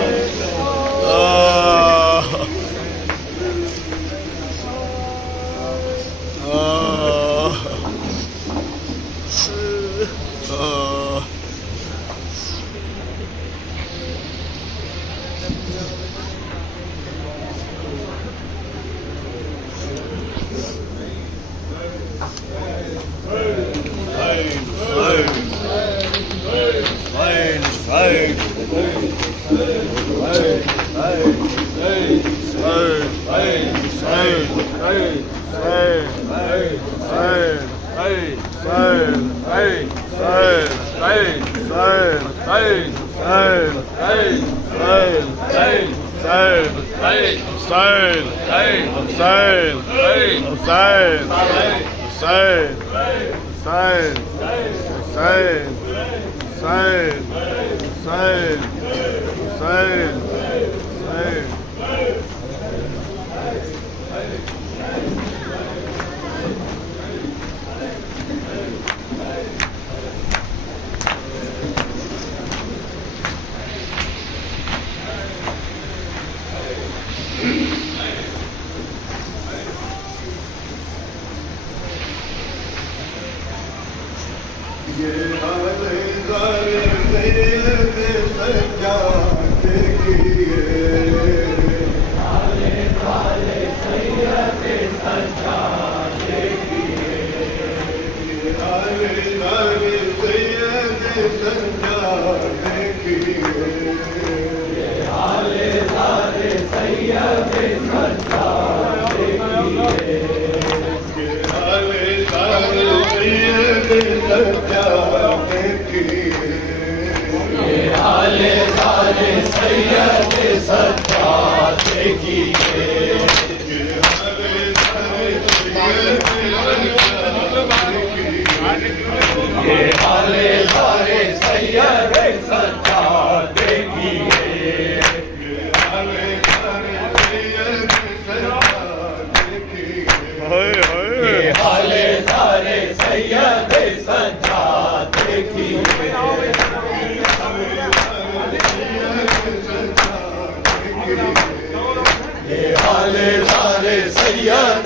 سجاد